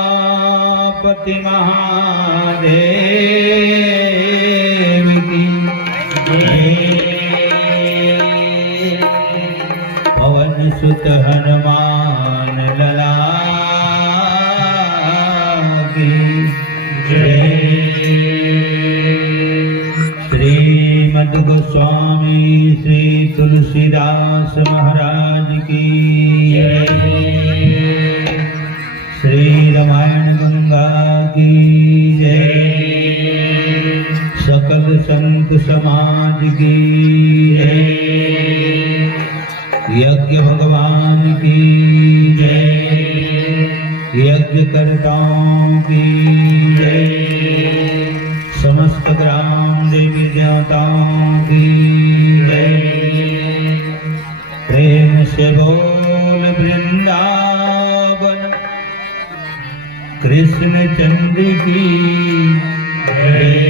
उमापति महादेव की पवन सुत हनुमान लला की श्रीमद् गोस्वामी श्री तुलसीदास महाराज की श्री रामायण गंगा की जय, सकल संत समाज की जय, यज्ञ भगवान की जय, यज्ञ कर्ताओं की जय, समस्त ग्राम देवी कृष्ण चंद्र की जय।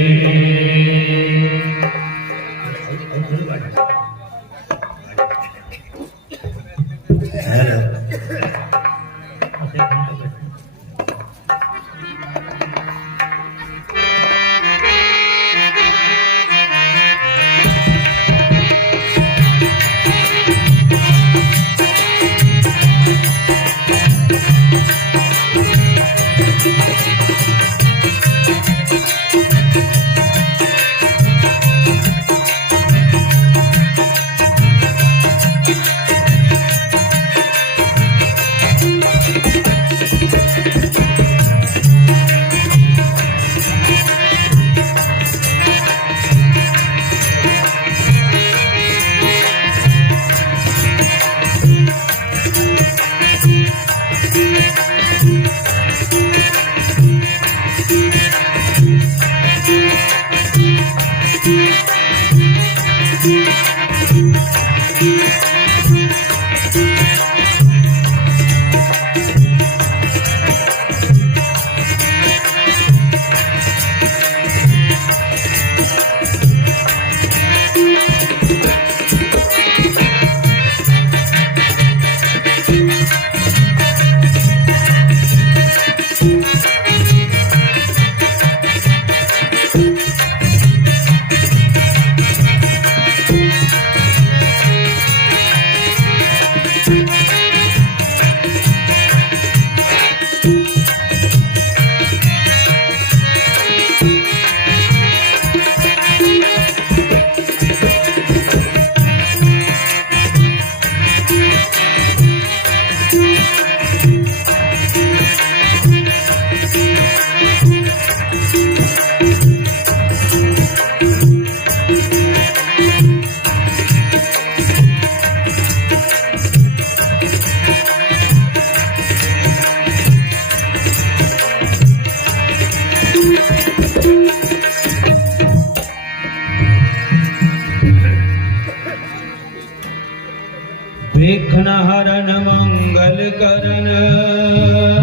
विघ्न हरण मंगल करण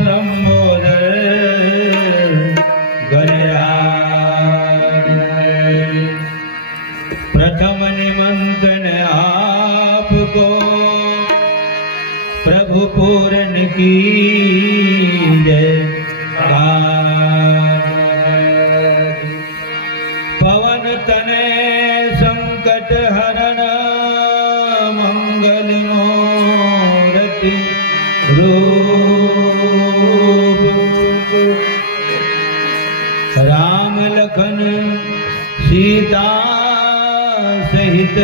लंबोदर गणराज। प्रथम निमंत्रण आपको प्रभु पूर्ण की जय। पवन तनय संकट हरण मंगल मूर्ति रूप। राम लखन सीता सहित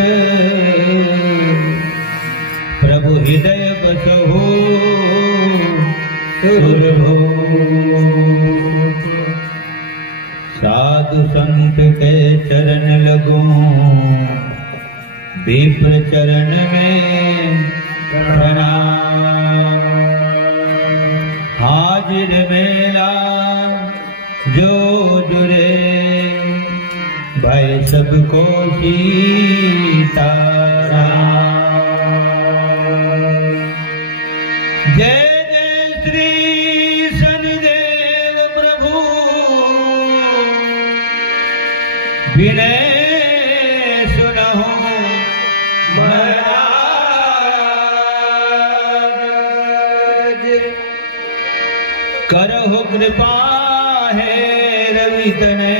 प्रभु हृदय बसहु सुरभूप। साधु संत के चरण लगो विप्र चरण में प्रणाम। हाजिर मेला जो जुरे भाई सबको सीताराम। जय जय श्री शनिदेव प्रभु विनय सुनहु महाराज। करहु कृपा है रवि तनय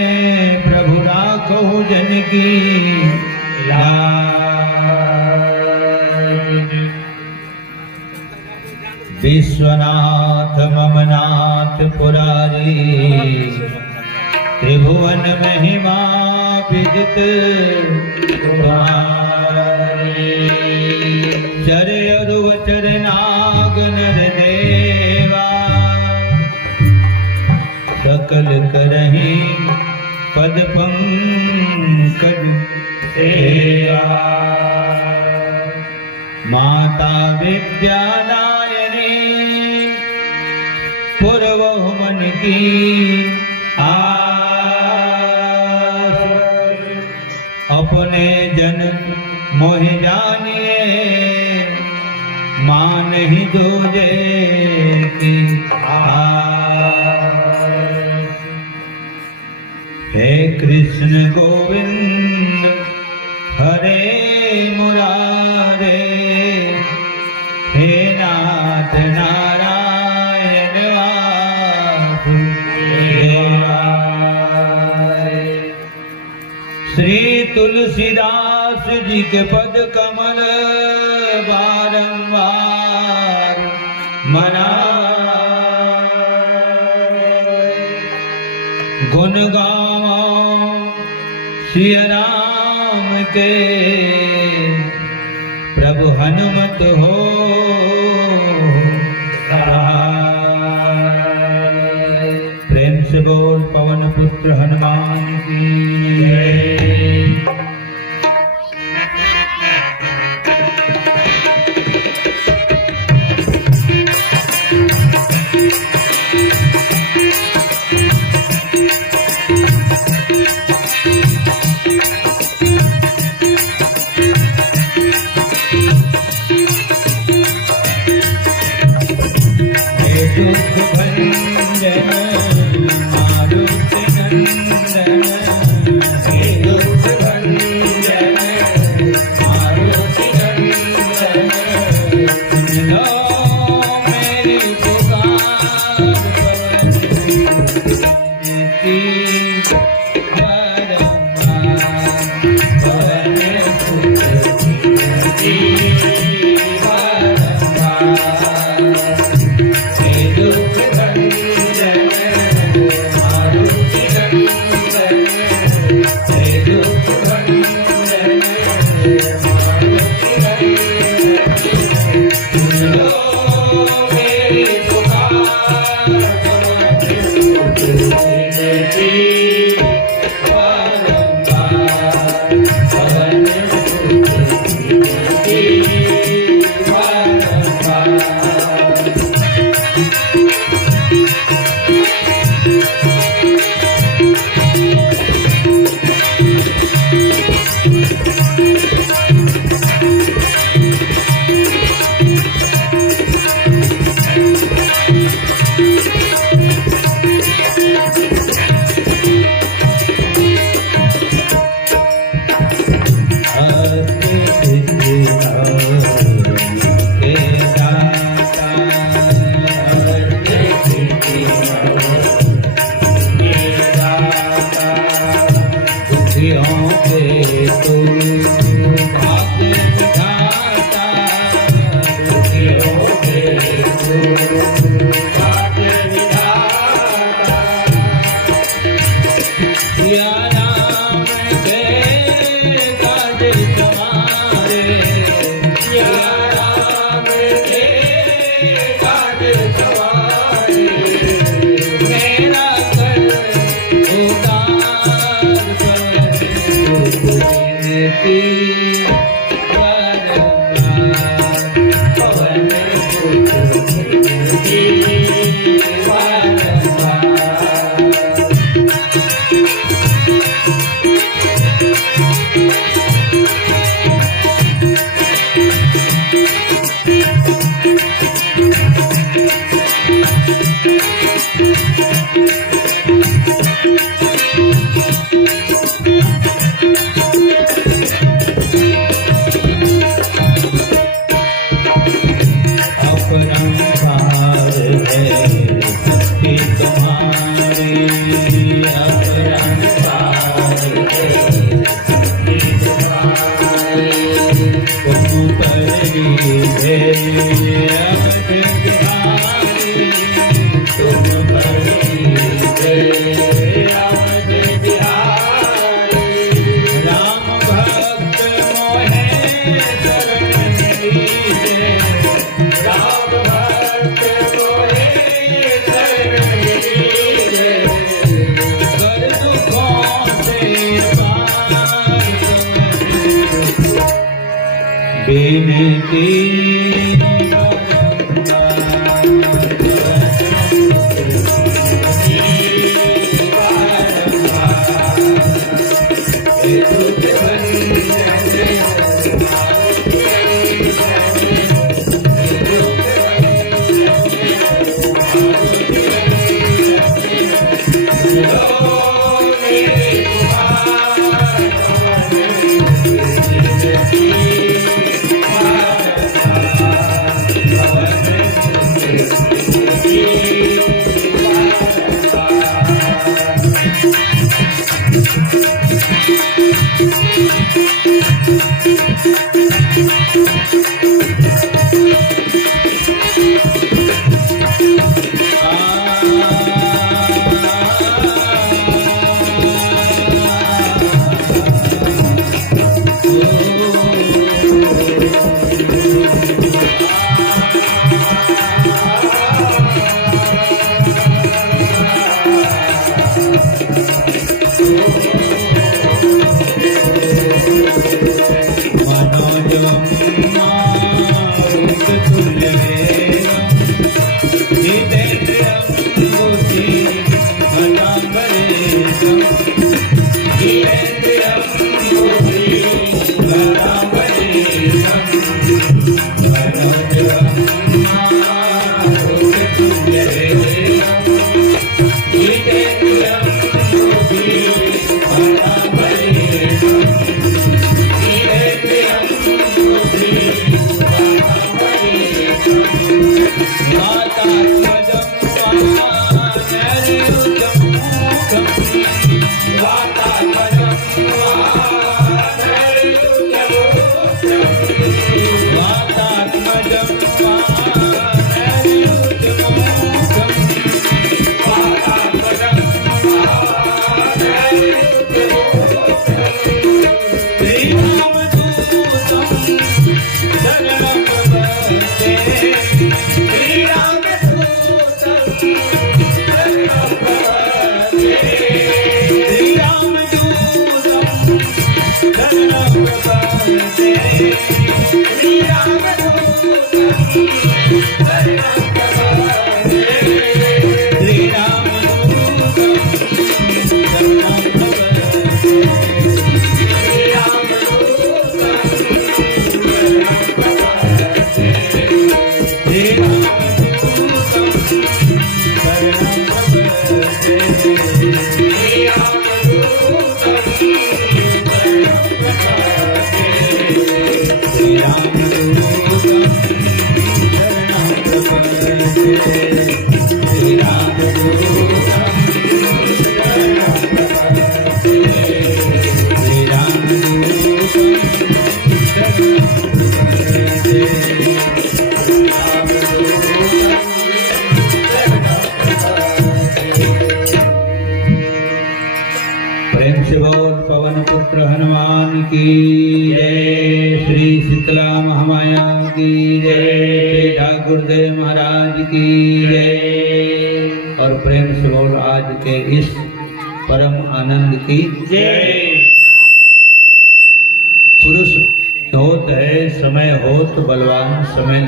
प्रभु राखो जन की लाज। विश्वनाथ ममनाथ पुरारी त्रिभुवन महिमा विदित तुम्हारे। चर अरुवचर नाग नर देवा सकल करहि पद पंकज सेवा। माता विद्यादायिनी पूर्वहु मन की आस। अपने जन मोहि जानिए मान ही दूजे की आस। हे कृष्ण गोविंद हरे मुरारे, हे नाथ नारायण वासुदेवाय। श्री तुलसीदास जी के पद कमल बारंबार मनाए, गुण गाओ सिया राम के, प्रभु हनुमत हो सहाय। प्रेम से बोल पवन पुत्र हनुमान की जय। दुख भंजन मारुति नंदन, हे दुख भंजन मारुति नंदन, सुन लो मेरी पुकार, पवन की Oh,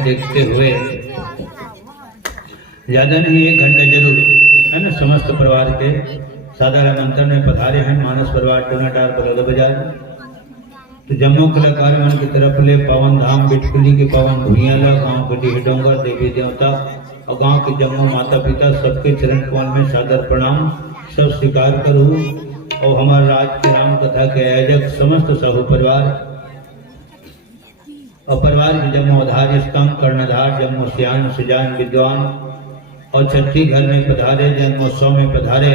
देखते हुए ज्यादा नहीं 1 घंटे जरूर है ना। समस्त परिवार के साधारण मंत्र में पधारे हैं मानस परिवार टोनाटार बलौदा बाजार। तो जम्मू कलाकार मन की तरफ ले पावन धाम बिटकुली के पावन भुइयाला गांव के डीह डोंगर देवी देवता और गांव के जम्मू माता पिता सबके चरण कमल में सादर प्रणाम सब स्वीकार करूँ। और हमारे राज के राम कथा के आयोजक समस्त साहू परिवार और परिवार के जन्मोधार स्कंद कर्णधार जन्मोश्यान सुजान विद्वान और छठी घर में पधारे जन्मोत्सव में पधारे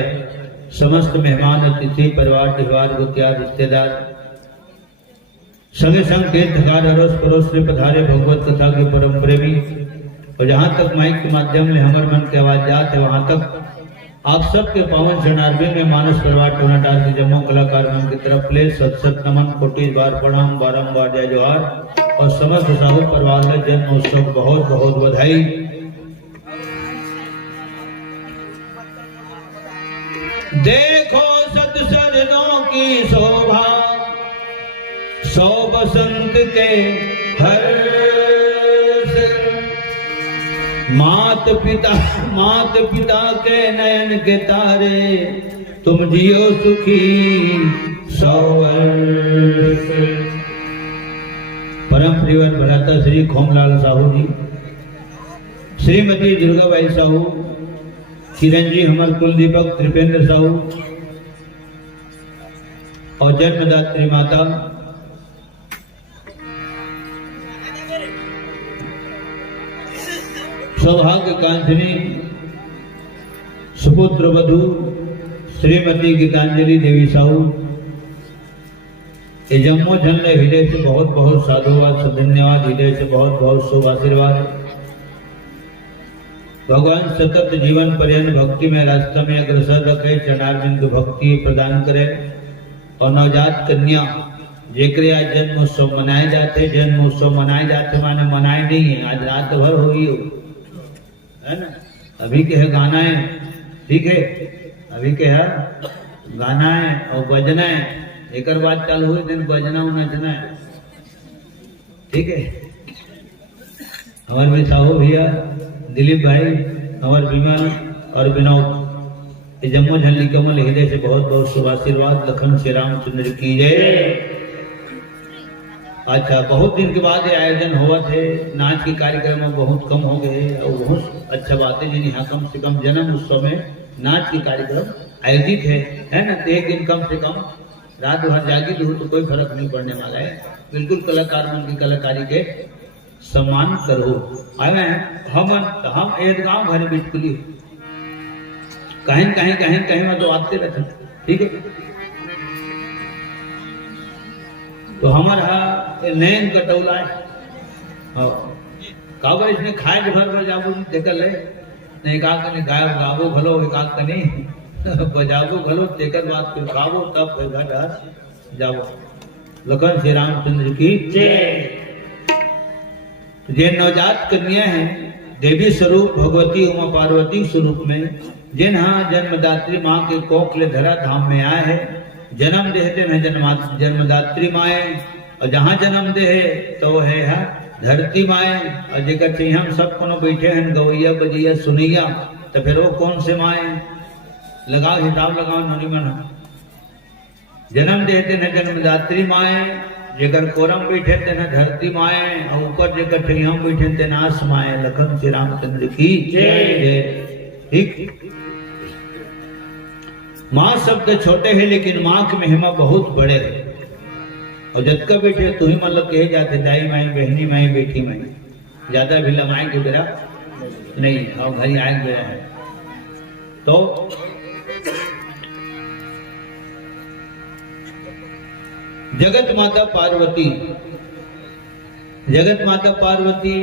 समस्त मेहमान अतिथि परिवार त्योहार गुत्यार रिश्तेदार संगे संग तीर्थकार अड़ोस पड़ोस से पधारे भगवत कथा के परम प्रेमी। और जहाँ तक माइक के माध्यम से हमारे मन की आवाज जात है वहां तक आप सबके पावन शरणार्थी में मानस परिवार टोनाटार के जम्मू कलाकार मन की तरफ ले सत सत नमन कोटि बार प्रणाम बारंबार जय जोहार और समस्त साधु परिवार में जन्म उत्सव बहुत बहुत बधाई। देखो सत्सजनों की शोभा 100 बसंत के हर्ष मात पिता के नयन के तारे तुम जियो सुखी 100 वर्ष। परम प्रियवर भ्राता श्री खोमलाल साहू जी श्रीमती दुर्गाबाई साहू चिरंजी हमार कुलदीपक त्रिपेंद्र साहू और जन्मदात्री माता सौभाग्य कांचनी सुपुत्र वधु श्रीमती गीतांजलि देवी साहू ये जम्मो जन ने हृदय से बहुत बहुत साधुवाद धन्यवाद, हृदय से बहुत बहुत शुभ आशीर्वाद। भगवान सतत जीवन पर्यंत भक्ति में रास्ते में अग्रसर रखे, चरणारविंद को भक्ति प्रदान करे। और नवजात कन्या जेकरे आज जन्म उत्सव मनाए जाते, जन्म उत्सव मनाए जाते माने मनाए नहीं है, आज रात भर हो गई है ना। अभी के है गाना है, ठीक है, अभी के है गाना है और बजना है, एक बात चालू हुई दिन बजना नचना है, ठीक है। हमारे में साहू भैया, दिलीप भाई, हमारे विमल और विनोद, ये जम्मू झल्ली कमल हृदय से बहुत बहुत शुभ आशीर्वाद। लखन श्री रामचंद्र की जय। अच्छा, बहुत दिन के बाद ये आयोजन हुआ थे, नाच के कार्यक्रम बहुत कम हो गए और बहुत अच्छा बात है जी। यहाँ कम से कम जन्म उत्सव में नाच के कार्यक्रम आयोजित है ना। तो एक दिन कम से कम रात भर जागी हो तो कोई फर्क नहीं पड़ने वाला है। बिल्कुल कलाकार मन की कलाकारी के सम्मान करो। आवे हम एक गाँव घर बिल्कुल कहीं में तो आते रहते, ठीक है। तो हमारा नयन कटौला है, काबर इसने खाए भर भर जाबो देखल ले नहीं, का कने गाबो भलो, का कने बजाबो भलो, तेकर बात फिर खाबो तब फिर घर जाबो। लखन श्री रामचंद्र की जय। जे नवजात कन्या है देवी स्वरूप भगवती उमा पार्वती स्वरूप में, जिन हाँ जन्मदात्री माँ के कोखले धरा धाम में आए है, जन्म देते हैं जन्मदात्री माए, और जहाँ जन्म दे है तो है धरती माए। और जेकर चाहिए हम सब कोनो बैठे हैं गवैया बजैया सुनैया, तो फिर वो कौन से माए लगाओ, हिसाब लगाओ नोनी मन। जन्म देते हैं जन्मदात्री माए, जेकर कोरम बैठे थे न धरती माए, और ऊपर जेकर चाहिए हम बैठे थे नास माए। लखन श्री रामचंद्र की जय। ठीक, माँ शब्द छोटे हैं लेकिन माँ की महिमा बहुत बड़े है। और जतका बैठे तू ही मतलब कहे जाते दाई माई, बहनी माई, बेटी माई, ज्यादा भी लमाएंगे बेरा नहीं, और घर आए गया है। तो जगत माता पार्वती, जगत माता पार्वती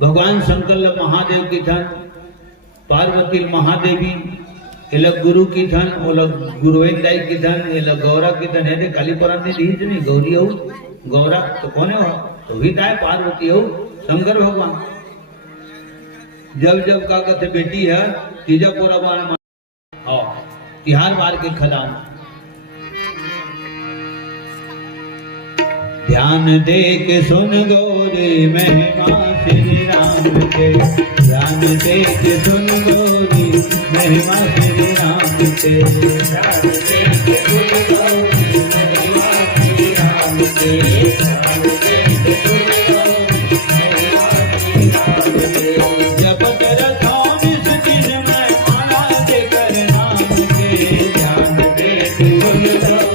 भगवान शंकर महादेव की धन, पार्वती महादेवी इलग गुरु की धन, ओलग गुरुवेद दाई की धन, इलग गौरा की धन है। काली पुराण ने रीत नहीं, गौरी हो गौरा तो कौन हो, तो ही दाए पार्वती हो शंकर भगवान। जब जब का कहते बेटी है तीजा पूरा बार तिहार बार के खदान, ध्यान दे के सुन गौरी महिमा श्री राम के, ध्यान दे के सुन गौरी महिमा श्री राम के, ध्यान दे के सुन गौरी महिमा श्री राम के, ध्यान दे के सुन गौरी महिमा श्री राम के। जब तेरा धाम इस दिन में माला दे कर नाम के, ध्यान दे के सुन गौरी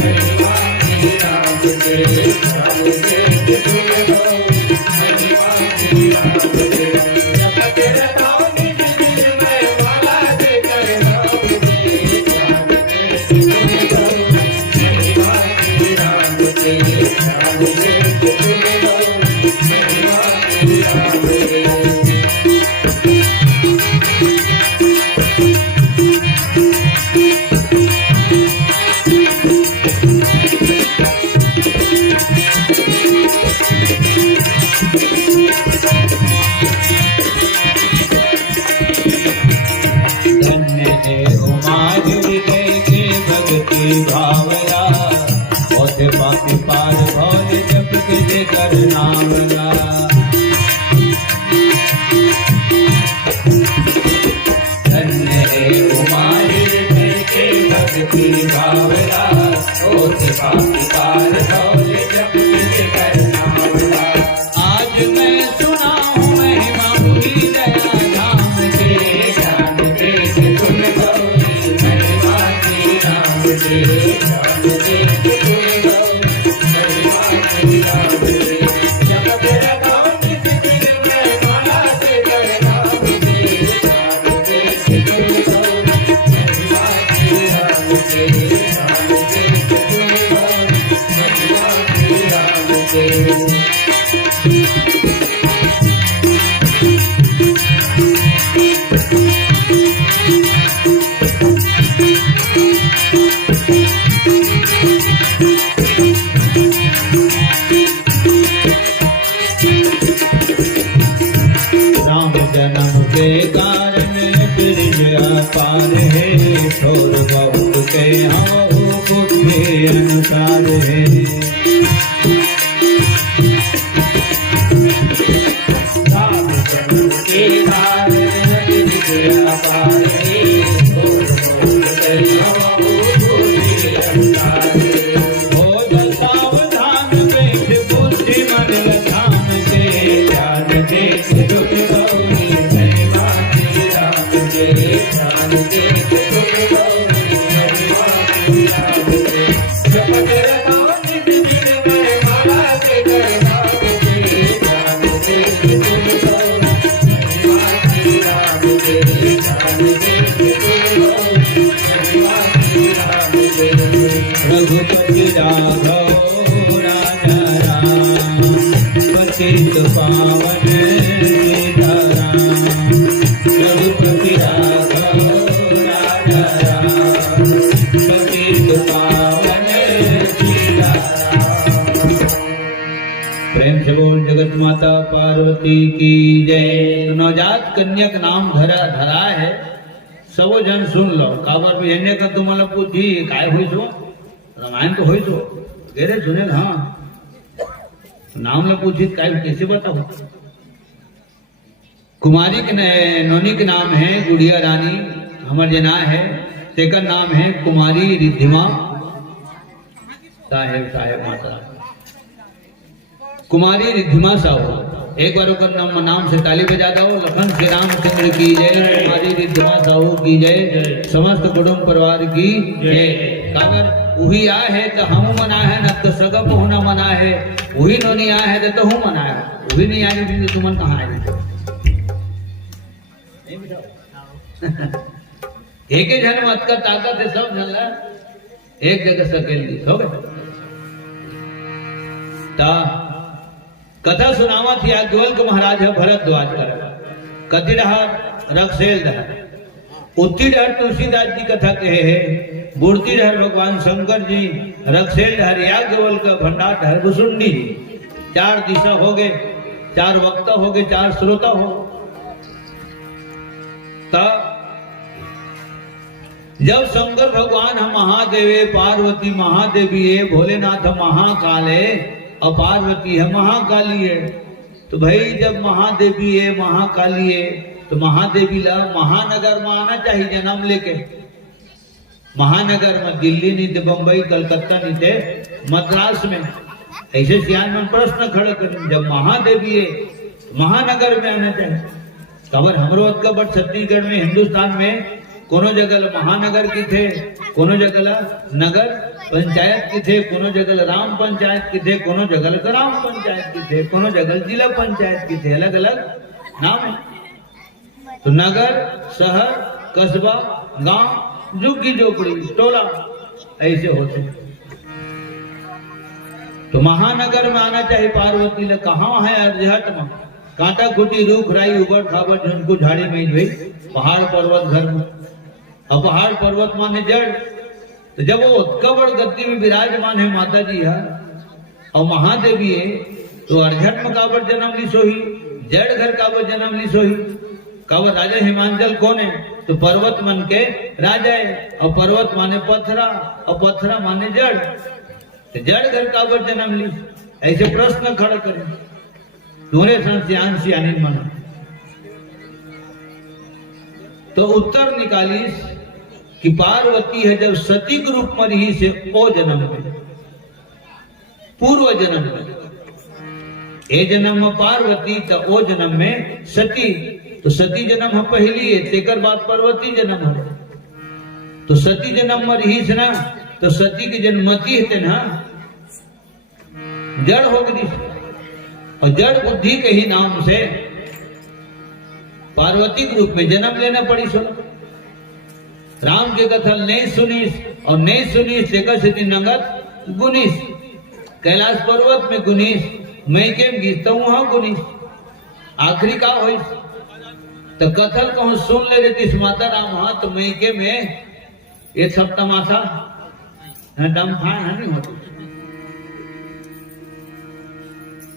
महिमा श्री राम के, ध्यान दे के सुन गौरी महिमा श्री राम के। जब तेरा धाम इस दिन में माला दे कर नाम के, ध्यान दे के सुन गौरी महिमा श्री राम के, ध्यान दे के सुन गौरी महिमा श्री राम के। धन्य है उमार हृदय के भक्ति भावरा, ओथे पापी पार भौल जप के जेकर नाम ला। धन्य है उमार हृदय के भक्ति भावरा, ओथे पापी पार भौल जप के जेकर नाम ला। आज मैं सुना हूँ महिमा पूरी दया धाम के, ध्यान दे के सुन गौरी महिमा श्री राम के, ध्यान दे के सुन गौरी महिमा श्री राम के। जब रघुपति राघव राजा राम, पतित पावन सीताराम। रघुपति राघव राजा राम, पतित पावन सीताराम। प्रेम से बोल जगत माता पार्वती की जय। तो नवजात कन्या का नाम धरा है, सबो जन सुन लो। काबर भी एने का तुम्हाला पूछी काय होई छो, रामायण तो होई छो गेरे सुने। हाँ नाम ला पूछी काय कैसे बताओ। कुमारी के नौनी के नाम है गुड़िया रानी, हमार जना है। तेकर नाम है कुमारी रिद्धिमा साहेब माता, कुमारी रिद्धिमा साहू। एक बार ओकर नाम से ताली बजा दो। लखन श्री रामचंद्र की जय, कुमारी रिद्धिमा साहू की जय, समस्त कुटुंब परिवार की जय। कागर वही आ है तो हम मना है न तो सगम होना मना है, वही नोनी आ है तो हूँ मना है, वही नहीं आई थी तो तुमन कहाँ आई। एक ही जन मत का ताकत है, सब जन एक जगह सकेल दी हो गए। कथा सुनावा थी याज्ञवल्क्य महाराज है भरद्वाज कर कति डहर रखसेल डहर उत्ती डहर तुलसीदास जी कथा कहे है, मूर्ति डहर भगवान शंकर जी, रखसेल डहर याज्ञवल्क्य, भंडार डहर भुसुंडी जी। चार दिशा हो गए, चार वक्ता हो गए, चार श्रोता हो। तब जब शंकर भगवान हम महादेवे, पार्वती महादेवी है, भोलेनाथ महाकाले और पार्वती है महाकाली है। तो भाई जब महादेवी है महाकाली है तो महादेवी ला महानगर में आना चाहिए जन्म लेके। महानगर में दिल्ली नहीं थे, बंबई कलकत्ता नहीं थे, मद्रास में। ऐसे सियान में प्रश्न खड़ा करें, जब महादेवी है महानगर में आना चाहिए। खबर हमरो अतकबर छत्तीसगढ़ में हिंदुस्तान में कोनो जगह महानगर की थे, कोनो जगह नगर पंचायत की थे, कोनो जगह राम पंचायत की थे, कोनो जगह ग्राम पंचायत की थे, कोनो जगह जिला पंचायत की थे, अलग अलग नाम है। तो नगर, शहर, कस्बा, गांव, झुग्गी झोपड़ी, टोला ऐसे होते। तो महानगर में आना चाहिए पार्वती ने। कहाँ है अर्जहट में, कांटा खूटी रूख राई उबड़ खाबड़ झुनकू झाड़ी में हुई, पहाड़ पर्वत घर में। अब पहाड़ पर्वत माने जड़। तो जब वो उत्कबड़ गद्दी में विराजमान है माता जी है और महादेवी है, तो अर्घट में काबर जन्म ली सोही, जड़ घर काबर जन्म ली सोही। काबर राजा हिमांचल कौन है, तो पर्वत मन के राजा है, और पर्वत माने पत्थरा और पत्थरा माने जड़। तो जड़ घर काबर जन्म ली, ऐसे प्रश्न खड़ा करें। दोनों संस्यान सियानी मन तो उत्तर निकालीस कि पार्वती है जब सती के रूप में रही से ओ जन्म में, पूर्व जन्म में। ए जन्म में पार्वती तो ओ जन्म में सती। तो सती जन्म है पहली है, तेकर बाद पार्वती जन्म है। तो सती जन्म में रही से ना, तो सती की जन्मती है ना, जड़ हो गई। और जड़ बुद्धि के ही नाम से पार्वती के रूप में जन्म लेना पड़ी। सुनो राम के कथा नहीं सुनीस और नहीं सुनीस देखा से नगत गुनीस। कैलाश पर्वत में गुनीस, मैं के गीता वहां गुनीस। आखिरी का हो तो कथल कहूं सुन ले रही माता राम। हाँ तो मैं के में एक सब तमाशा दम फान नहीं होती।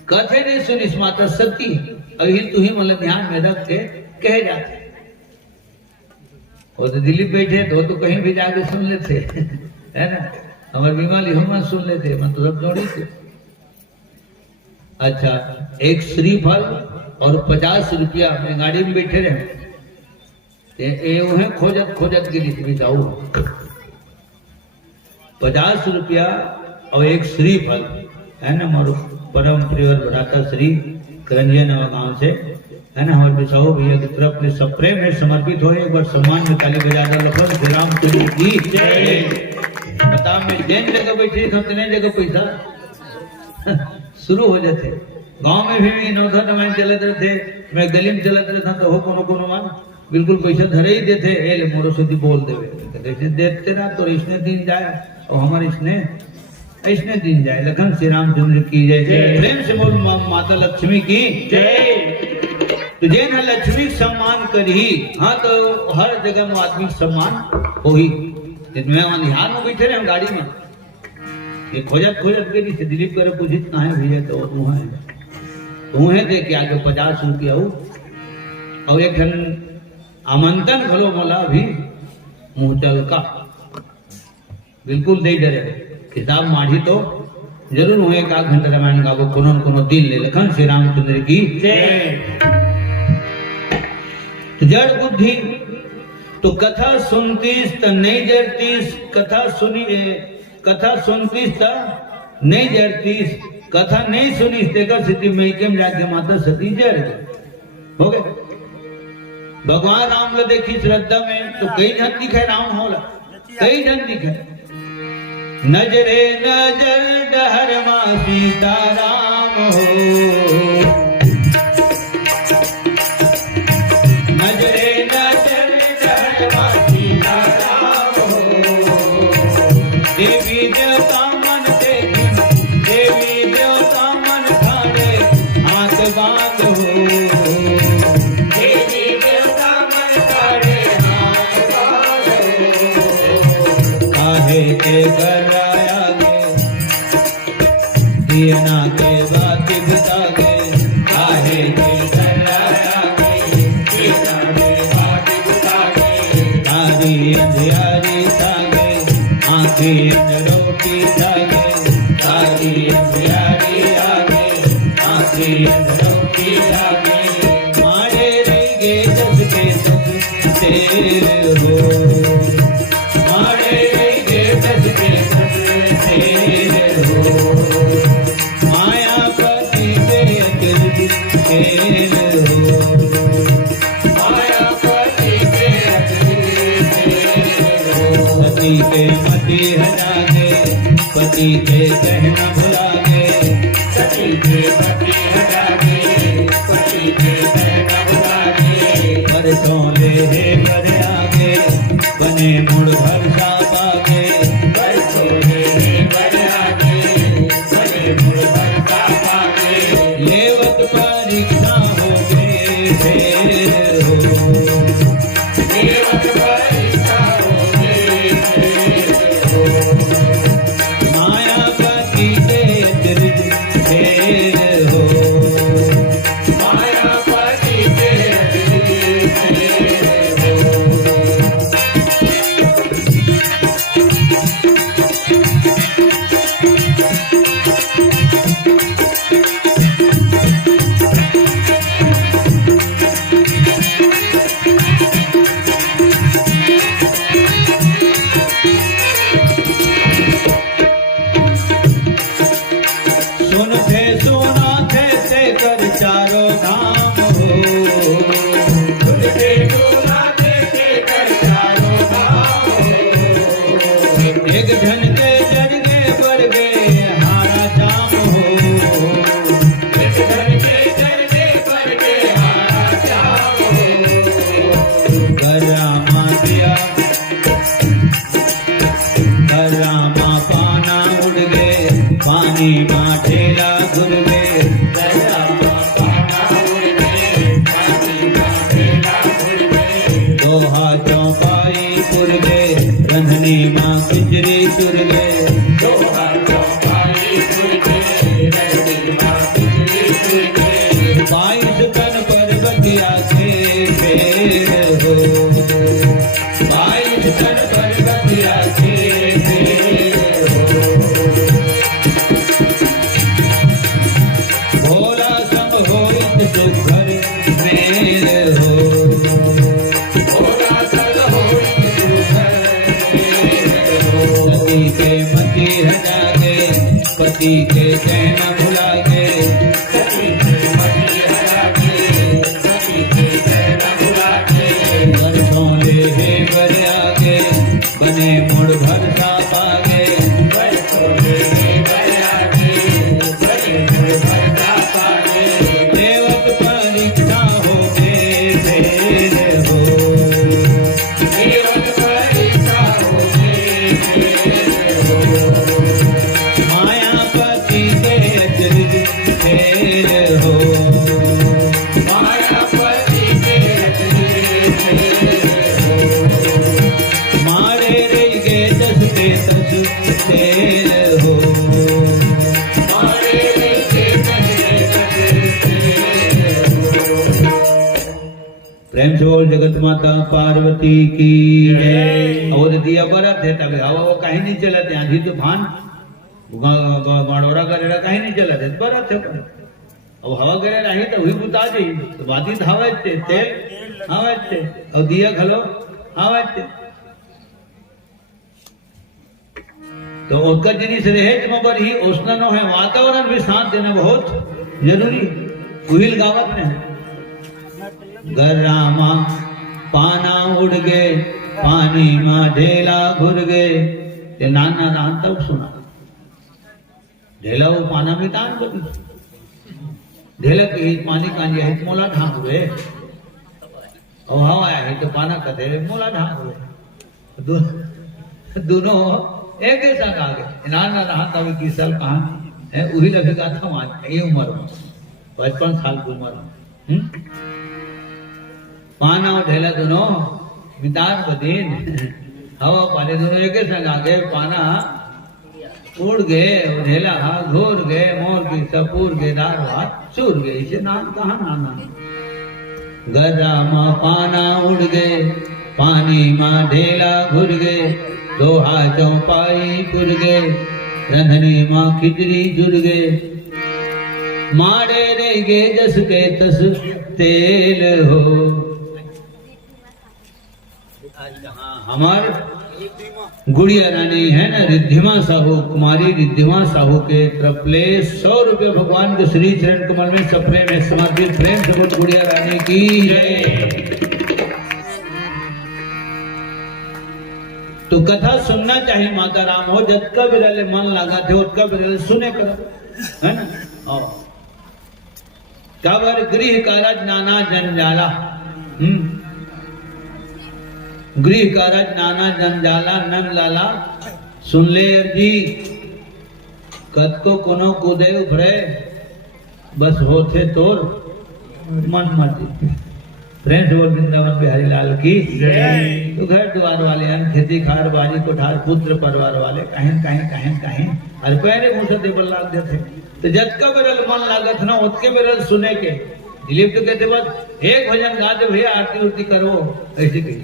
कथे नहीं सुनीस माता सती अभी तू ही मतलब ध्यान में रख के कहे जाते। वो तो दिल्ली बैठे तो कहीं भी जाके सुन लेते है ना। हमारे बीमारी हम सुन लेते, मैं तो सब जोड़ी थे। अच्छा एक श्रीफल और 50 रुपया में गाड़ी में बैठे रहे, खोजत खोजत के लिए जाऊ 50 रुपया और एक श्रीफल है ना। मारो परम प्रिय भ्राता श्री करंजिया नवा गांव से है ना, हमारे बिसाओ भैया की तरफ में सब प्रेम है समर्पित हो। एक बार सम्मान में ताली बजाना लखन श्री राम की जय। बता मैं जैन जगह बैठे थे, कितने जगह पैसा शुरू हो जाते। गांव में भी नौधा नवाइन चलते रहते, मैं गली में चलते रहता तो हो कोनो मान बिल्कुल पैसा धरे ही देते। ए मोरो से बोल देवे देते ना तो इसने दिन जाए और हमारे इसने ऐसने दिन जाए। लखन श्री रामचंद्र की जय। प्रेम से बोल माता लक्ष्मी की जय। तो जे न लक्ष्मी सम्मान करी, हाँ तो हर जगह में आदमी सम्मान हो ही। मैं वहां बिहार में बैठे रहे गाड़ी में, ये खोजत खोजत गई से दिलीप करे पूछित कहा है भैया, तो तू है दे के आगे 50 रुपया हो और एक घन आमंत्रण घलो मोला अभी मुंह चल का बिल्कुल दे डरे किताब माढ़ी तो जरूर हुए एक आध घंटा रामायण गावो कोनो दिन ले। लखन श्री रामचंद्र की जय। जड़ बुद्धि तो कथा सुनतीस त नहीं जरतीस, कथा सुनतीस त नहीं जरतीस, कथा नहीं सुनीस तेकर स्थिति में के राज्य माता सती जर हो गए। भगवान राम को देखी श्रद्धा में तो कई ढंग दिखे राम होला, कई ढंग दिखे। नजरे नजर डहर मां सीता राम हो, नजरे नजर डहर मां सीता राम हो। देवी देवता मन देखी, देवी देवता मन खाने हाथ बांध हो। देवी देवता मन खाने हाथ बांध हो। काहे के ना के बात बता गए, काहे के डराया गए, सीता के बात बता गए। तारी अंधियारी था गए, आंखें अंधरोटी था गए, तारी अंधियारी आ गए, आंखें अंधरोटी था गए। मारे रह गए जब के तुम तेरे हो, मारे रह गए जब के तुम तेरे हो। पति के मति हटा दे, पति के कहना भुला दे, पति के मति हटा दे, पति के कहना भुला दे। परसों ले हे पर आगे, बने मुड़ भरसा पागे, परसों ले हे पर आगे, बने मुड़ भरसा पागे। लेवत परीक्षा हो गए फेर हो, लेवत परीक्षा हो गए फेर हो। माया पति के दर्द फेर हो, माया पति के दर्द फेर हो। चारों धाम हो, एक धन के जरगे बरगे हारा जाम हो, एक धन के जरगे बरगे हारा जाम हो। गरामा दिया गरामा पाना उड़ गए, पानी माँ ठेला घुर गए। दो हाथों पाई पुर गए, रंधनी माँ खिचड़ी चुर गए। दो हाथों पाई पुर गए, रंधनी माँ खिचड़ी चुर गए। 22 कन पर्वतिया के फेर हो, 22 कन पर्वतिया के फेर हो। भोला सब होइत सुघर मेर हो, पति के मति हटा गए, पति के कहना भुला गए, पति के मति हटा गए, पति के कहना भुला गए। बरसों ले हे बर आगे, बने मुड़ भरसा पागे, बरसों ले हे बर आगे, बने मुड़ भरसा पागे। देवत परीक्षा हो गए फेर हो, देवत परीक्षा हो गए फेर हो। प्रेम से बोल जगत माता पार्वती की जय। और दिया बरत है तब हवा कहीं नहीं चलते आंधी तूफान माड़ोरा गरेरा कहीं नहीं चलते बरत है। अब हवा करे रही तो वही बुता दी तो बाती धावे तेल हावे और दिया खलो हावे तो उसका जिनिस रहे मगर ही उसना न है वातावरण भी साथ देना बहुत जरूरी। उहिल गावत में गरामा पाना उड़ गए पानी में ढेला घुर गए ते नाना नान तब सुना ढेला वो पाना में तान बनी ढेला के पानी कांजी है मोला ढांक हुए और हवा है तो पाना कदे मोला ढांक हुए दोनों एक ही संग आ गए। नाना नान तब की साल कहानी है उही लगेगा था वहां ये उम्र में 55 साल की उम्र में पाना और ढेला दोनों बितार बदीन हवा पानी दोनों एक संग आ गए। पाना उड़ गए और ढेला घोर गए मोर की सपूर के दार हाथ चूर गए। इसे नाम कहा नाना गरा माँ पाना उड़ गए पानी माँ ढेला घुर गए दोहा चौपाई पुर गए रंधनी माँ खिचड़ी जुड़ गए मारे रह गए जस के तस तेल हो। हमार गुड़िया रानी है ना रिद्धिमा साहू कुमारी रिद्धिमा साहू के तरफ ले 100 रुपये भगवान के श्री चरण कमल में सपने में समर्पित प्रेम से बोल गुड़िया रानी की जय। तो कथा सुनना चाहिए माता राम हो जब बिरले मन लगा थे उसका बिरले सुने कर है ना। कबर गृह कारज नाना जंजाला गृह कारज नाना जंजाला नन लाला सुन ले जी कद को कोनो कूदे उभरे बस होते तोर मन मर्जी। प्रेम से बोल वृंदावन बिहारी लाल की जय। तो घर द्वार वाले अन खेती खार बारी कोठार पुत्र परिवार वाले कहीं कहीं कहीं कहीं अरे पहले मुंह से देवल लाग देते तो जत का बेरल मन लागत ना उसके बेरल सुने के दिलीप तो कहते बस एक भजन गा दे भैया आरती उरती करो ऐसे कही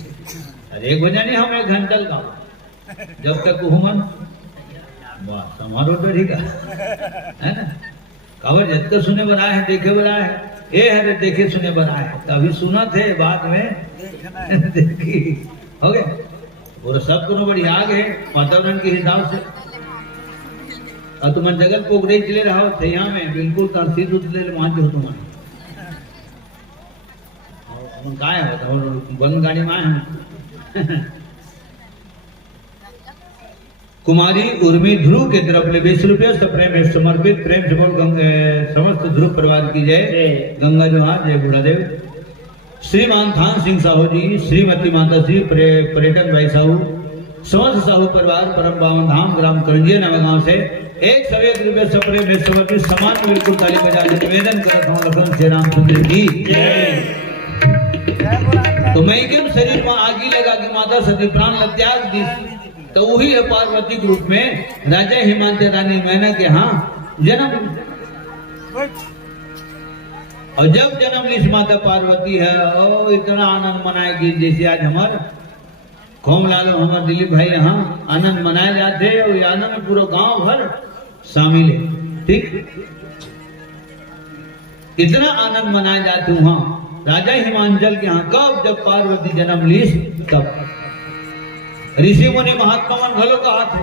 अरे एक भजन ही हम 1 घंटा गाओ जब तक हुमन वाह समारोह तो ठीक है ना कावर जब तक सुने बना है देखे बना है ये है देखे सुने बना है कभी सुना थे बाद में देखी हो गए और सब को बड़ी आग है वातावरण के हिसाब से और तुम जगत को उगड़े चले रहा थे यहाँ में बिल्कुल तरसी उतले मान जो तुम काय होता वन गाड़ी में कुमारी उर्मी ध्रुव के तरफ ले 20 रुपये प्रेम में समर्पित प्रेम से बोल समस्त ध्रुव परिवार की जय। गंगा जवाहर जय बुढ़ादेव श्रीमान थान सिंह साहू जी श्रीमती माता श्री पर्यटन भाई साहू समस्त साहू परिवार परम पावन धाम ग्राम करंजिया नवगांव से 101 रुपये प्रेम में समर्पित समान बिल्कुल ताली बजा निवेदन करता हूँ लखन श्री रामचंद्र की जय। तो मैं क्यों शरीर में आगी लगा कि माता सती प्राण त्याग दी तो वही है पार्वती के रूप में राजा हिमांत रानी मैना के यहाँ जन्म और जब जन्म ली माता पार्वती है और इतना आनंद मनाएगी जैसे आज हमारे खोम लालो हमारे दिलीप भाई यहाँ आनंद मनाए जाते हैं और आनंद में पूरा गांव भर शामिल है। ठीक इतना आनंद मनाए जाते वहां राजा हिमांचल के यहाँ कब जब पार्वती जन्म ली तब ऋषि मुनि महात्मा मन घलो कहा थे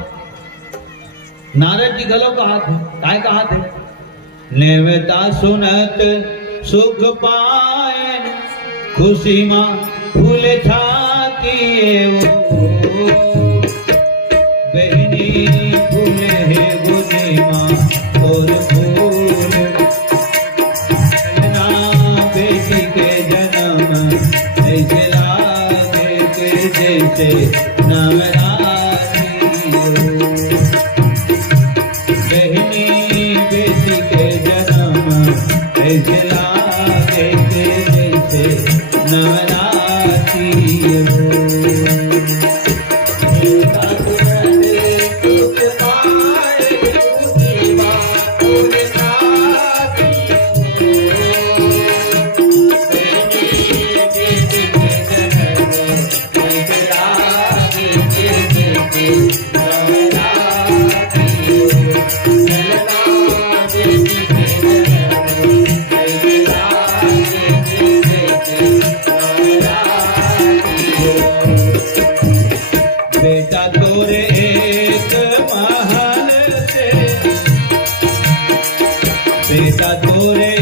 नारद जी घलो कहा थे काय कहा थे नेवता सुनत सुख पाए खुशी मां फूल छाती बहनी फूल है गुनी मां और फूल ना बेटी के जन्म ऐसे लागे के जैसे बहनी बेटी के जन्म ऐसे लागे के जैसे नवरात्रि हो बेटा तोरे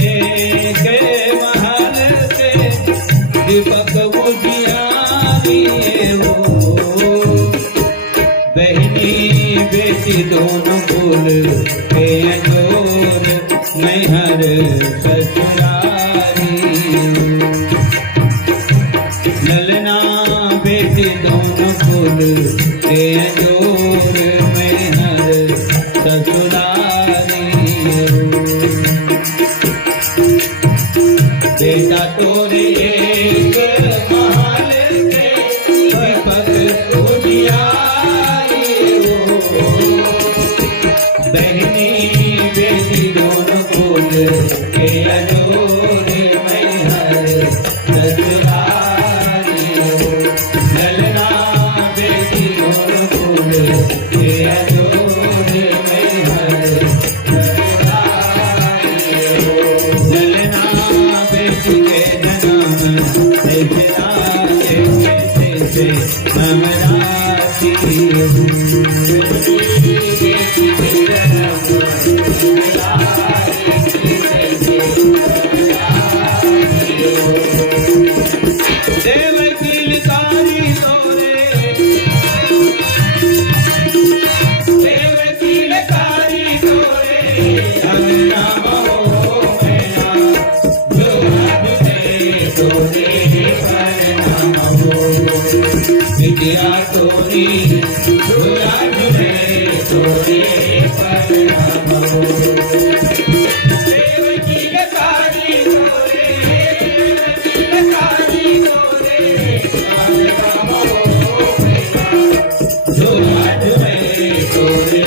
के महल के दीपक बुझियारी हो, बहनी बेटी दोनों कुल के जोर मैहर ससुरारी। ललना बेटी दोनों कुल के जोर मैहर ससुरारी। बेटा तोरे एक महल के दीपक उजियारी हो, बहनी बेटी दोनों कुल के अजोर मैहर ससुरारी हो। ललना बेटी दोनों कुल के अजोर मैहर ससुरारी हो। ललना बेटी के जन्म ऐसे आए जैसे नवरात्रि हो। विद्या तोरी झोला झुले तोरे प्रणाम हो। देवकी लकारी तोरे, देवकी लकारी तोरे प्रणाम हो। झोला झुले तोरे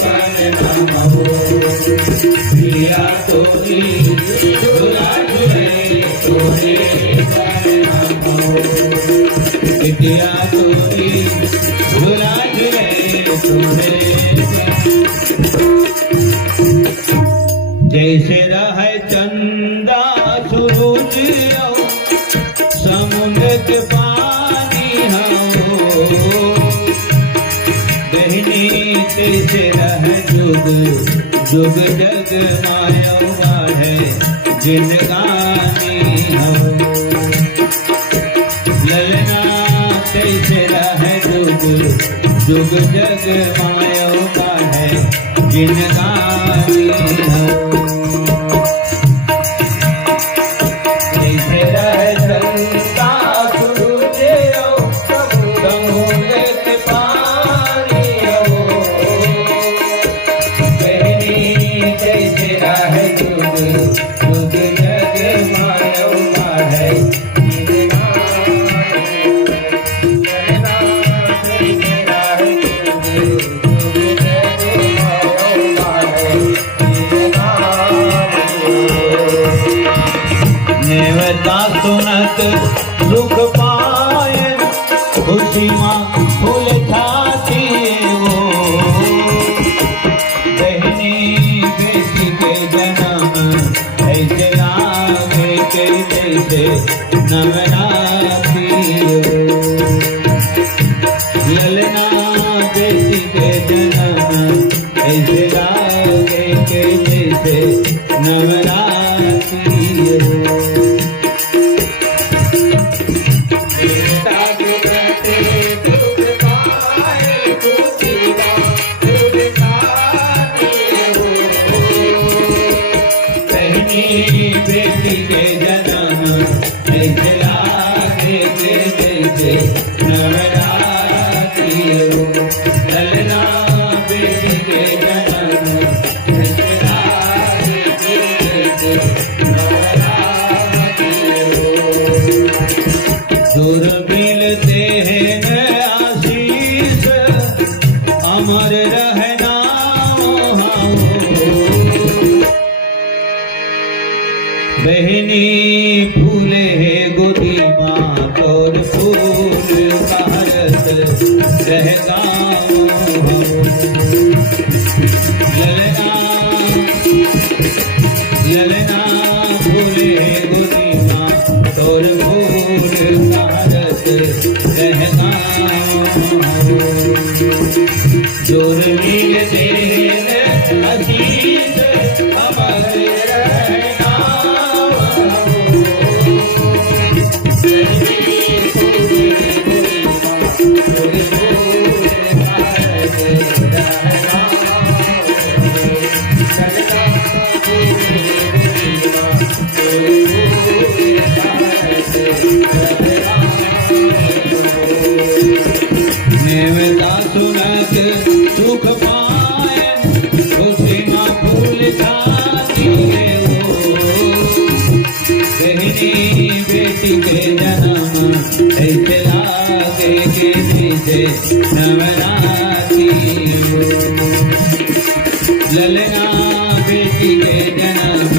प्रणाम हो। विद्या तोरी झोला झुले तोरे प्रणाम हो। विद्या तोरी झूला झूले तोरे। जैसे रहे चंदा सूरज समुद्र के पानी हो, बहनी तैसे रहे जुग जुग जग माया है जिंदगानी हो। ललना तैसे रहे जुग जुग जग माया का है जिनगानी हो। तैसे रहे चंदा सूरज समुद्र के पानी हो, बहनी तैसे रहे जुग जुग जग माया का है सुनत सुख पाए खुशी माँ फूल छाती हो। बहनी बेटी के जन्म ऐसे लागे के जैसे नवरात्रि हो। ललना बेटी के जन्म ऐसे लागे के जैसे नवरात्रि हो। बेटी के जन्म ऐसे लागे के जैसे नवरात्रि हो। ललना बेटी के जन्म ऐसे लागे के जैसे नवरात्रि हो। दूर मिलते हैं आशीष अमर रहना बहनी फूले है गोदी माँ तोर फूल भारत रहगा। ललना ललना फूले है गोदी माँ तोर फूल भारत रहगा। जोर मिलते हैं आशीष अमर बहनी बेटी के जन्म ऐसे लागे के जैसे नवरात्रि हो। ललना बेटी के जन्म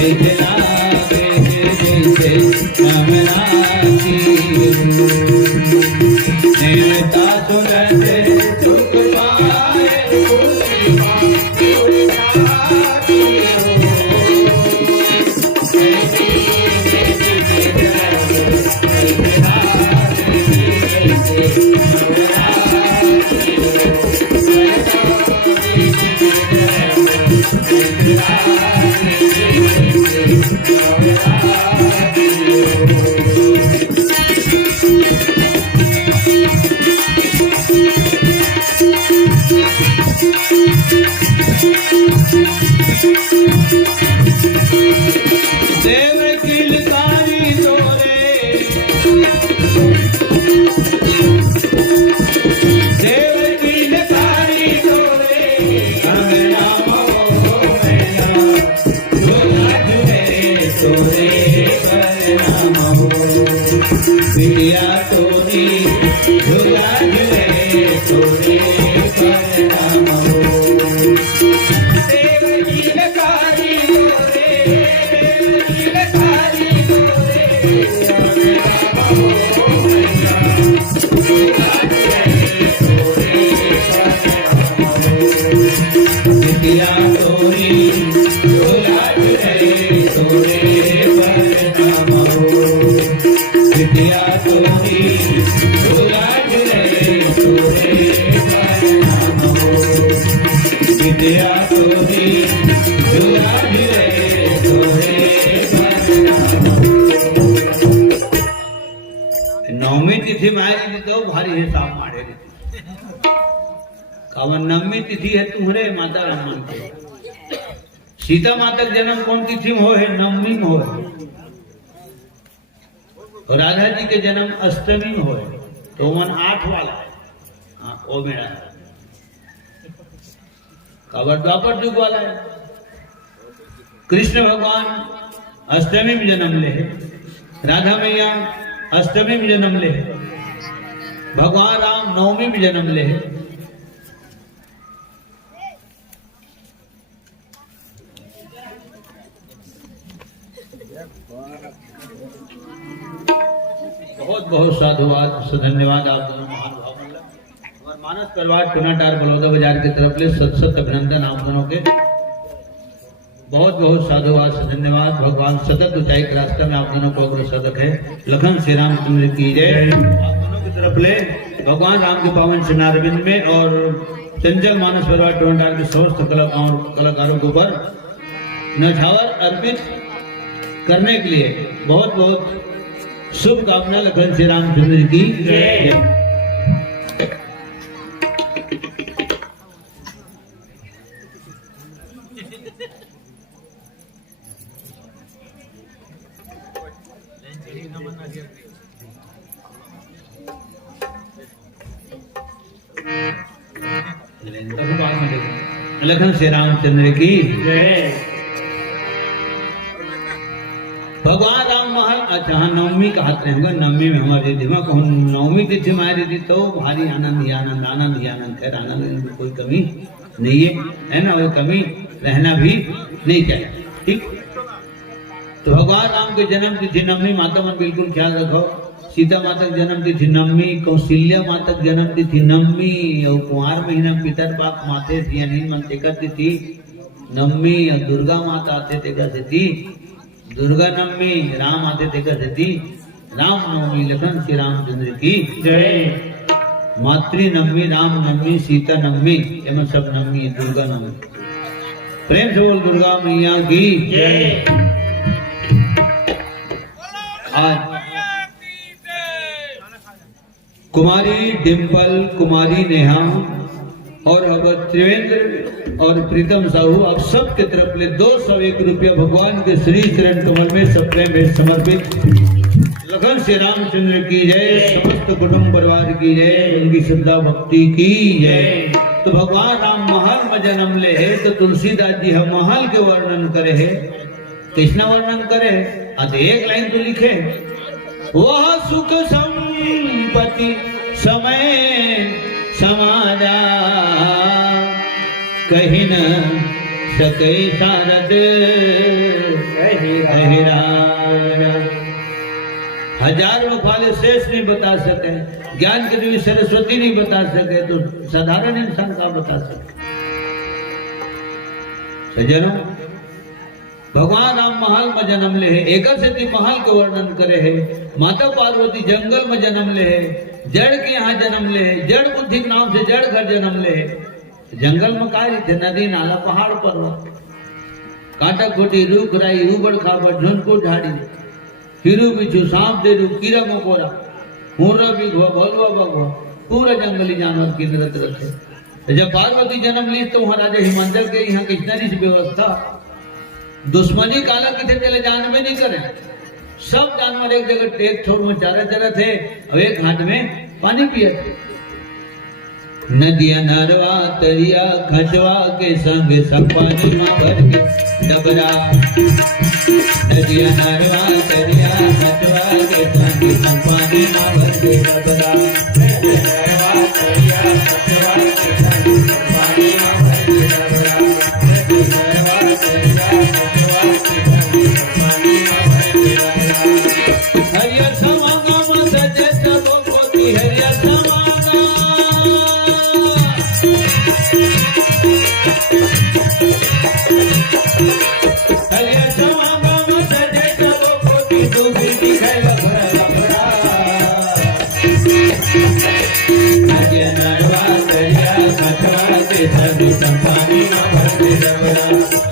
ऐसे लागे के जैसे नवरात्रि हो। देवता सुरते सुख पाए देव किलकारी तोरे देव किलकारी तोरे अंगना मोहया झूला झूले तोरे करना हो। बिटिया तोरी झूला झूले तोरे करना हो। देव किलकारी तोरे बिटिया तोरी झूला झूले तोरे करना हो। बिटिया तोरी झूला झूले तोरे करना हो। बिटिया तोरी झूला झूले तोरे करना हो। नवमी तिथि में आई तो भारी हिसाब मारे कावन नवमी तिथि है तुम्हारे माता राम के। सीता माता का जन्म कौन तिथि में हो है? नवमी में हो है। और राधा जी के जन्म अष्टमी में हो है। तो मन 8 वाला है। हाँ वो मेरा है। कावर द्वापर युग वाला है। कृष्ण भगवान अष्टमी में जन्म ले है। राधा मैया अष्टमी में जन्म ले है। भगवान राम नवमी में जन्म ले है। बहुत बहुत साधुवाद धन्यवाद आप दोनों महानुभाव। हमारे मानस परिवार टूनाटार बलौदा बाजार की तरफ ले सत सत अभिनंदन आप दोनों के। बहुत बहुत साधुवाद धन्यवाद। भगवान सतत ऊंचाई के रास्ते में आप दोनों को अग्र सदक है। लखन श्री रामचंद्र की जय। आप दोनों की तरफ ले भगवान राम के पावन चरणारविंद में और चंचल मानस परिवार टूनाटार के समस्त कलाकारों के ऊपर नछावर अर्पित करने के लिए बहुत बहुत शुभकामना। लखन श्री रामचंद्र की जय। लखन श्री रामचंद्र की जय। भगवान राम महल। अच्छा हाँ नवमी का हाथ रहेगा। नवमी में हमारे दिमाग नवमी तिथि में आई थी तो भारी आनंद ही आनंद आनंद ही आनंद। खैर आनंद में कोई कमी नहीं है ना। वो कमी रहना भी नहीं चाहिए। ठीक। तो भगवान राम के जन्म तिथि नवमी। माता मन बिल्कुल ख्याल रखो। सीता माता की जन्म तिथि नवमी। कौशल्या माता की जन्म तिथि नवमी। और कुंवार महीना पितर पाक माते यानी मन तेकर तिथि नवमी। और दुर्गा माता आते तेकर तिथि दुर्गा नवमी। राम आते तेकर तिथि राम नवमी। लखन श्री रामचंद्र की जय। मातृ नवमी, राम नवमी, सीता नवमी, एवं सब नवमी दुर्गा नवमी। प्रेम से बोल दुर्गा मैया की जय। आज कुमारी डिम्पल, कुमारी नेहा और अब त्रिवेंद्र और प्रीतम साहू आप सब के तरफ ले 201 रुपया भगवान के श्री चरण कमल में सब प्रेम में समर्पित। लखन श्री रामचंद्र की जय। समस्त कुटुंब परिवार की जय। उनकी श्रद्धा भक्ति की जय। तो भगवान राम महल में जन्म ले है तो तुलसीदास जी हम महल के वर्णन करे है। कृष्ण वर्णन करे आज एक लाइन तो लिखे, वह सुख संपत्ति समय समाजा कहीं न सके शारद हजारों फाले शेष नहीं बता सके, ज्ञान की देवी सरस्वती नहीं बता सके, तो साधारण इंसान का बता सके। सज्जनों, भगवान राम महल में जन्म ले है, एकर से महल के वर्णन करे है। माता पार्वती जंगल में जन्म ले है, जड़ के यहाँ जन्म ले है, जड़ बुद्धि के नाम से जड़ घर जन्म ले है। जंगल में का थे, नदी नाला पहाड़ पर्वत, कांटा खोटी रूख राई उबड़ खाबड़ झुनको झाड़ी, हिरू बिच्छू सांप डेरू कीड़ा मकोड़ा हुर्रा बिघवा भलवा बगवा, पूरा जंगली जानवर की नृत रखे। जब पार्वती जन्म ली तो वहां राजा हिमांचल के यहाँ कितनी सी व्यवस्था, दुश्मनी काला किथे चले जान में नहीं करे, सब जानवर एक जगह एक छोर में चारा थे और एक घाट में पानी पिए थे। नदिया नरवा तरिया खचवा के संग सब पानी में भर के डबरा, नदिया नरवा तरिया खचवा के संग सब पानी में भर के डबरा, नदिया नरवा तरिया खचवा के संग सब पानी में भर के डबरा, नदिया नरवा तरिया खचवा के संग सब पानी में भर के डबरा। हरिया समागा में सजे सब कोती हरिया समागा, हरिया समागा में सजे सब कोती डूबी दिखाई लफड़ा, नदिया नरवा तरिया खचवा के संग सब पानी में भर के डबरा,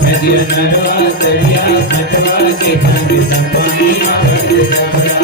नदिया नरवा तरिया खचवा के संग सब पानी में भर के डबरा।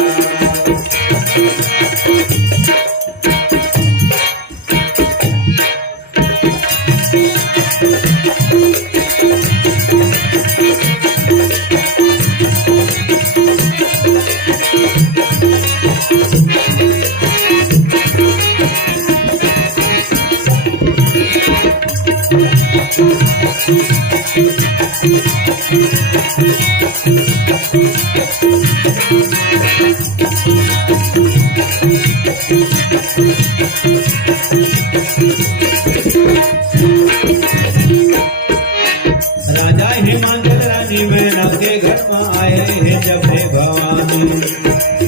राजा हिमांचल रानी मैना के घर में आए हैं जब हे भवानी,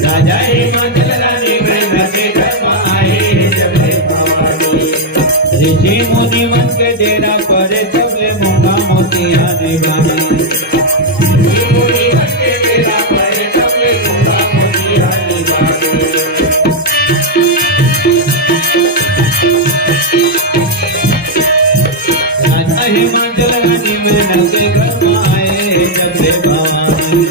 राजा हिमांचल रानी मैना के घर में आए हैं जब हे भवानी, ऋषि मुनि मन के डेरा पर जब ले मोंगा मोतिया निभानी, ऋषि मुनि मन के डेरा पर जब ले मोंगा मोतिया निभानी। राजा हिमांचल रानी मैना के घर में आए जब हे भवानी,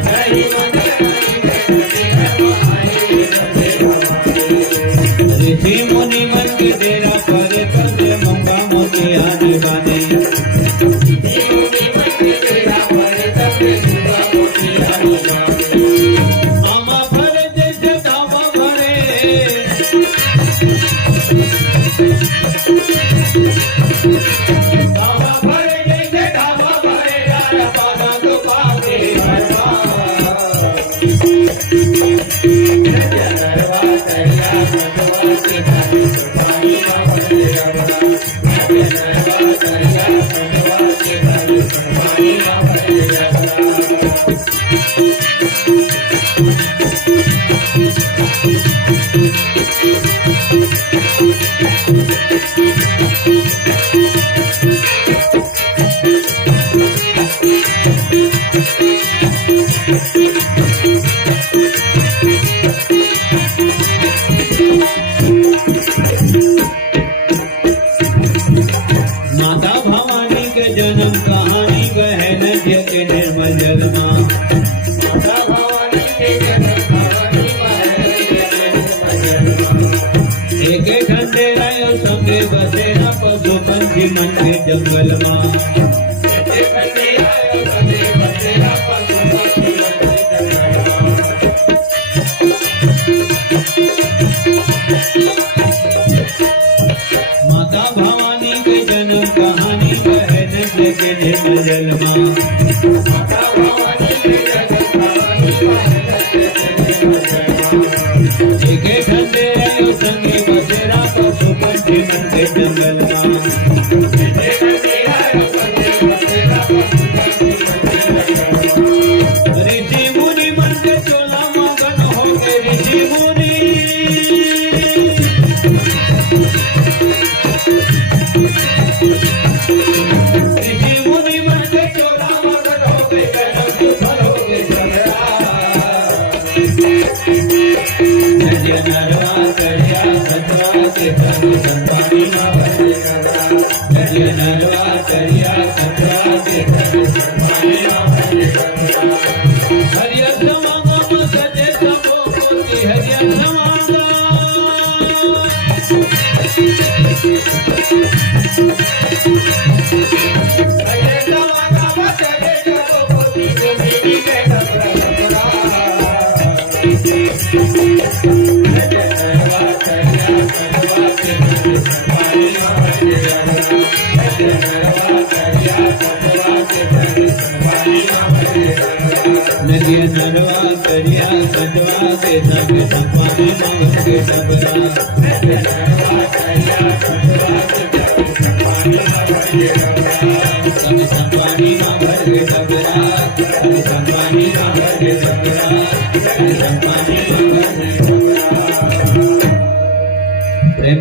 राजा हिमांचल रानी मैना के घर में आए जब हे भवानी, ऋषि मुनि मन के डेरा पर तब ले मोंगा मोतिया निभानी, ऋषि मुनि मन के डेरा पर तब ले मोंगा मोतिया निभानी। आमा भरे जैसे धामा भरे, धामा भरे जैसे धामा भरे, राजा पाना तो पावे हरवा, नदिया नरवा तरिया खचवा के संग सब पानी में भर के डबरा, नदिया नरवा तरिया खचवा के संग सब पानी में भर के डबरा। माता भवानी के जन्म कहानी बहे नदिया के निर्मल जल में, माता भवानी के जन्म कहानी बहे नदिया के निर्मल जल में, एक ठंडे रायो संगे बसे न पशु पंछी मन के जंगल में, एक ठंडे रायो संगे बसे न पशु पंछी मन के जंगल में। माता भवानी के जन्म कहानी बहे नदिया के निर्मल जल में, प्रेम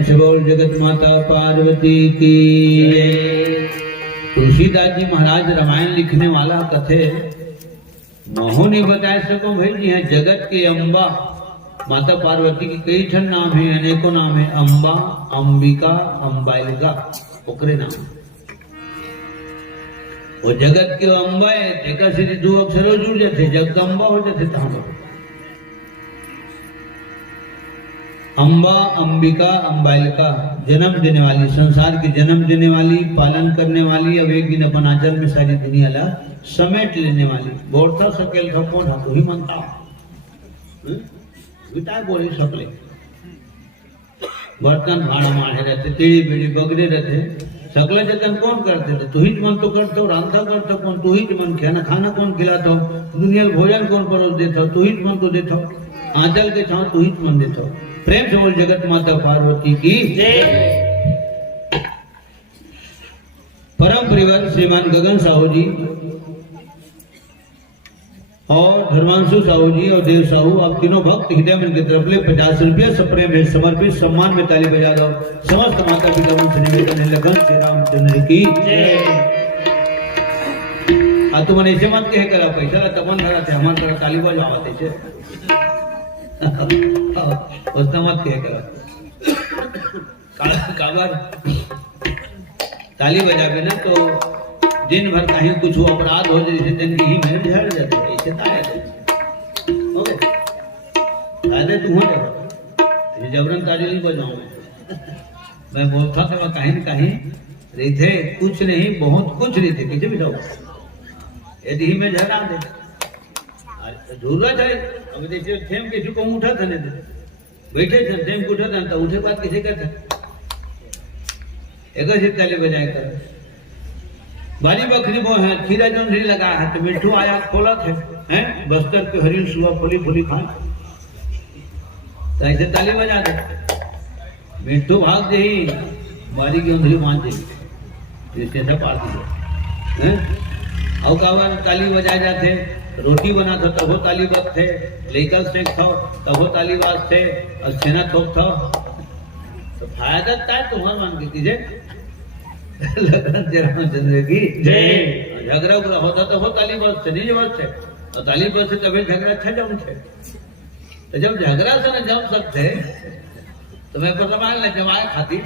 से बोल जगत माता पार्वती की। तुलसीदास जी महाराज रामायण लिखने वाला कथे महू नहीं बता सको भाई जी हैं जगत के अम्बा माता पार्वती की कई ठन नाम है, अनेकों नाम है। अम्बा, अंबिका, अम्बालिका ओकरे नाम। वो जगत के अम्बा है तेका से दो अक्षरों जुड़ जाते जगदम्बा हो जाते तहाँ अम्बा, अंबिका, अम्बालिका जन्म देने वाली, संसार की जन्म देने वाली, पालन करने वाली, अब एक दिन अपन आचल में सारी दुनिया ला समेट लेने वाली। बोलता सकेल था कौन तो ही मनता बिता बोली सकले बर्तन भाड़ा मारे रहते, टेढ़ी बेड़ी बगड़े रहते, सकला जतन कौन करते थे? तू ही मन तो करते हो, रांधा करते कौन? तू ही मन खाना खाना कौन खिलाता हो? दुनिया भोजन कौन परोस देता हो? तू ही मन तो देता हो, आंचल के छाव तू ही मन देता हो। प्रेम से बोल जगत माता पार्वती की जय। परम परिवर श्रीमान गगन साहू जी और धर्मांशु साहू जी और देव साहू, आप तीनों भक्त हृदय मन की तरफ ले 50 रुपया सप्रेम भेंट समर्पित सम्मान में ताली बजा दो। समस्त माता पिता से निवेदन है लगन श्री रामचंद्र की जय। तुम ऐसे मत कहे करा पैसा तपन धरा थे हमारे तरह ताली बजावा थे उतना मत कहे करा काबर ताली बजावे ना तो दिन भर कहीं कुछ अपराध हो जाए जैसे दिन की ही मेहनत झड़ जाती है। ऐसे ताले तू हो जाए जबरन ताली नहीं बजाऊं मैं बोलता था वह कहीं न कहीं रही थे कुछ नहीं बहुत कुछ रही थे किसी भी जाओ यदि ही में झड़ा दे जरूरत है। अब देखिए थेम किसी को उठा था नहीं बैठे थे थेम को उठा था तो उठे बात किसी का था एक ही ताली बजाए कर बाली बकरी वो है खीरा जो नहीं लगा है तो मिट्टू आया खोला थे हैं बस्तर के हरी सुबह फली फली खाए तो ऐसे ताली बजा दे मिट्टू भाग दे बाली की उंगली बांध दे जिससे सब आती है और कावर ताली बजाए जाते रोटी बना था तब वो ताली बज थे लेकर से था तब वो ताली बाज थे और छेना थोक था तो फायदा था तुम्हारा मान के कीजिए लगन रामचंद्र की जय। झगड़ा उगड़ा होता तो हो ताली बजते नहीं बजते और ताली बजते तभी झगड़ा अच्छा जमते तो जब झगड़ा से न जम सकते तो मैं प्रमाण न जमाए खातिर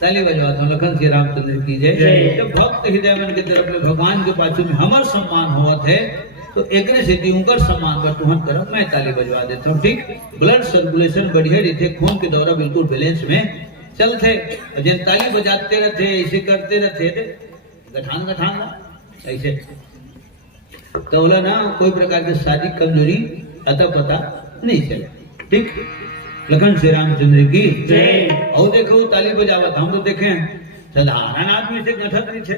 ताली बजवाता हूँ लखन श्री रामचंद्र की जय। जब भक्त हृदय मन के तरफ भगवान के पाछू में हमार सम्मान हुआ थे तो एक उनका सम्मान पर तुहन तरफ मैं ताली बजवा देता हूँ। ठीक ब्लड सर्कुलेशन बढ़िया रहते खून के दौरा बिल्कुल बैलेंस में चलते जिन ताली बजाते रहते ऐसे करते रहते थे गठान गठान ऐसे तो बोला ना कोई प्रकार की शारीरिक कमजोरी अता पता नहीं चले। ठीक लखन श्री रामचंद्र की जय। और देखो ताली बजावत हम तो देखे साधारण आदमी से गठत नहीं थे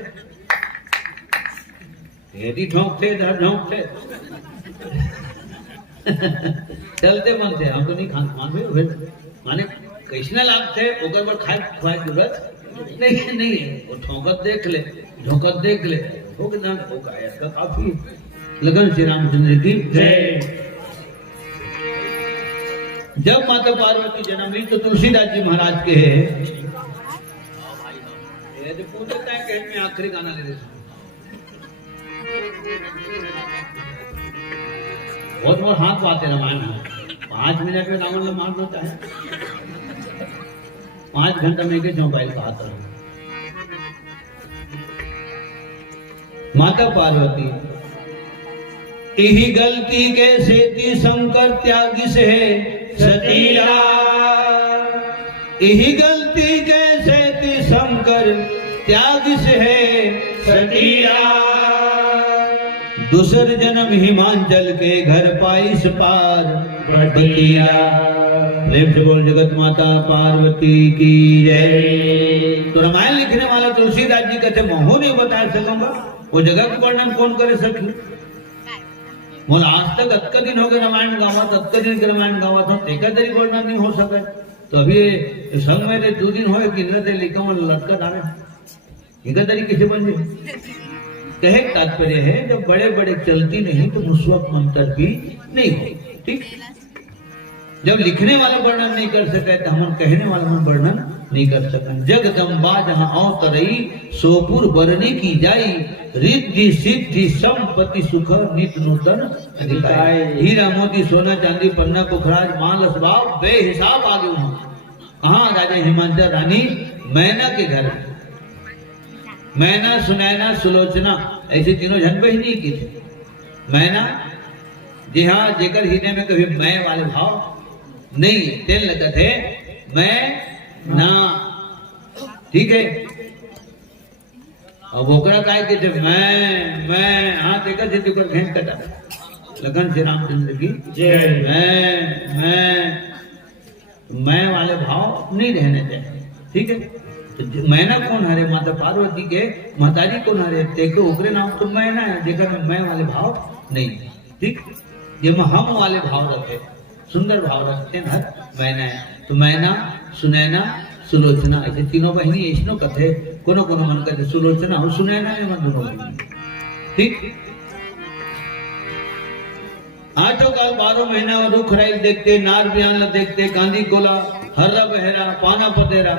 यदि ठोंक थे धर झोंक थे चलते मन थे हम तो नहीं खान माने कैसने लाभ थे ओकर पर खाए जरूरत नहीं है। वो ठोकत देख ले झोंकत देख ले हो गया इसका काफी। लगन श्री रामचंद्र की जय। जब माता पार्वती जन्म ली तो तुलसीदास जी महाराज के पूछता है कि मैं आखिरी गाना ले रही बहुत बहुत हाथ पाते रामायण 5 मिनट में रावण मार देता है 5 घंटा में के चौपाई का हाथ रहा। माता पार्वती यही गलती कैसे थी शंकर त्यागी से सतीरा। यही गलती कैसे थी शंकर त्यागी से सतीरा। दूसर जन्म हिमांचल के घर पाइस पार बतिया। प्रेम से बोल जगत माता पार्वती की जय। तो रामायण लिखने वाला तुलसीदास जी कहते मैं नहीं बता सकूंगा वो जगह का वर्णन कौन करे सकी। बोल आज तक अतका दिन हो गए रामायण गावत अतका दिन के रामायण गावत हो एक तरी वर्णन नहीं हो सके। तो अभी संग में 2 दिन हो कि लिखा लटका डाले एक तरीके से बन जाए। कहे तात्पर्य है जब बड़े बड़े चलती नहीं तो मुस्वक मंत्र भी नहीं हो। ठीक जब लिखने वाले वर्णन नहीं कर सके तो हम कहने वाले हम वर्णन नहीं कर सके। जगदम्बा जहाँ अवतरई सोपुर बरनी की जाई। रिद्धि सिद्धि संपत्ति सुख नित नूतन अधिकाय। हीरा मोती सोना चांदी पन्ना पुखराज माल असबाब बेहिसाब आगे कहाँ राजा हिमांचल रानी मैना के घर। मैना सुनैना सुलोचना ऐसे तीनों जन बहिनी की थे। मैना जी हाँ जेकर हीने में कभी मैं वाले भाव नहीं तेल लगत है मैं ना। ठीक है अब ओकरा काय के थे मैं हाँ देखा थे तुकर घेंट कटा। लगन श्री रामचंद्र की जय। मैं वाले भाव नहीं रहने चाहिए। ठीक है तो मैना कौन हरे माता पार्वती के महतारी कौन हरे देखे ओकरे नाम तो मैना है जेकर में मैं वाले भाव नहीं। ठीक ये में हम वाले भाव रखे सुंदर भाव रखते हैं मैना है। तो मैना सुनैना सुलोचना ऐसे तीनों बहिनी ऐसनो कथे कोनो कोनो मन कहते सुलोचना और सुनैना है मन दोनों बहिनी। ठीक 8 काल 12 महीना और रुख राइल देखते नार बियान देखते गांधी गोला हर्रा बहरा पाना पतेरा।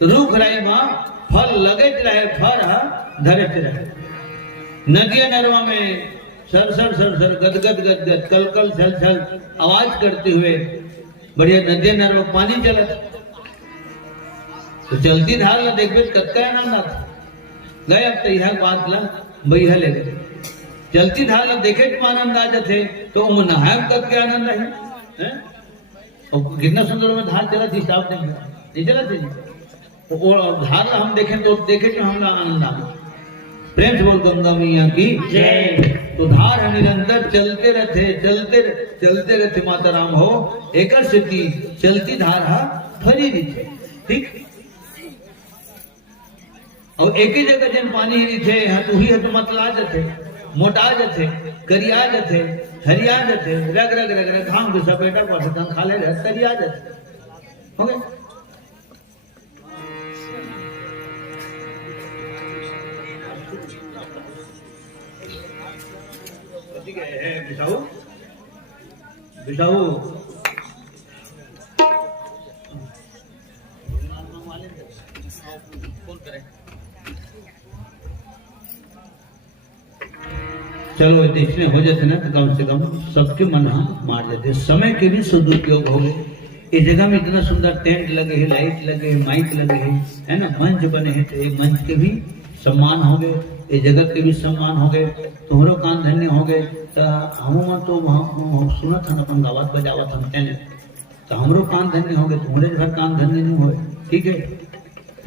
तो रुख राई माँ फल लगत रहे फर धरत रहे। नदिया नरवा में सर सर सर सर गदगद गदगद कल कल छल छल आवाज करते हुए बढ़िया नदिया नरवा पानी चलत। तो चलती धार ला देख कत्का आनंद गए अब तो यह बात ला बैहा ले गए। चलती धार ला देखे आनंद आ जाते तो वो नहाय कत के आनंद है। और कितना सुंदर में धार चला थी साफ नहीं चला थी धार हम देखें तो देखे कि हम आनंद आ। प्रेम से बोल गंगा मैया की जय। तो धार निरंतर चलते रहते माता राम हो एक सिद्धि चलती धार फरी थे। ठीक और एक ही जगह जन पानी ही थे तू ही तो मतला जाते मोटा जाते करिया जाते हरिया जाते रग रग रग रग घाम के सपेटा पर खा ले करिया जाते हो गए। बिसाऊ बिसाऊ चलो देखने हो जाते ना तो कम से कम सबके मन मार जाते। समय के भी सदुपयोग हो गए। इस जगह में इतना सुंदर टेंट लगे है लाइट लगे है माइक लगे है ना मंच बने हैं। तो एक मंच के भी सम्मान हो गए ये जगत के भी सम्मान हो गए तुम्हारो कान धन्य हो गए। तो हम तो सुना था अपन गावत बजावत हम तेने तो हमरो कान धन्य हो गए तुम्हारे घर कान धन्य नहीं हुए। ठीक है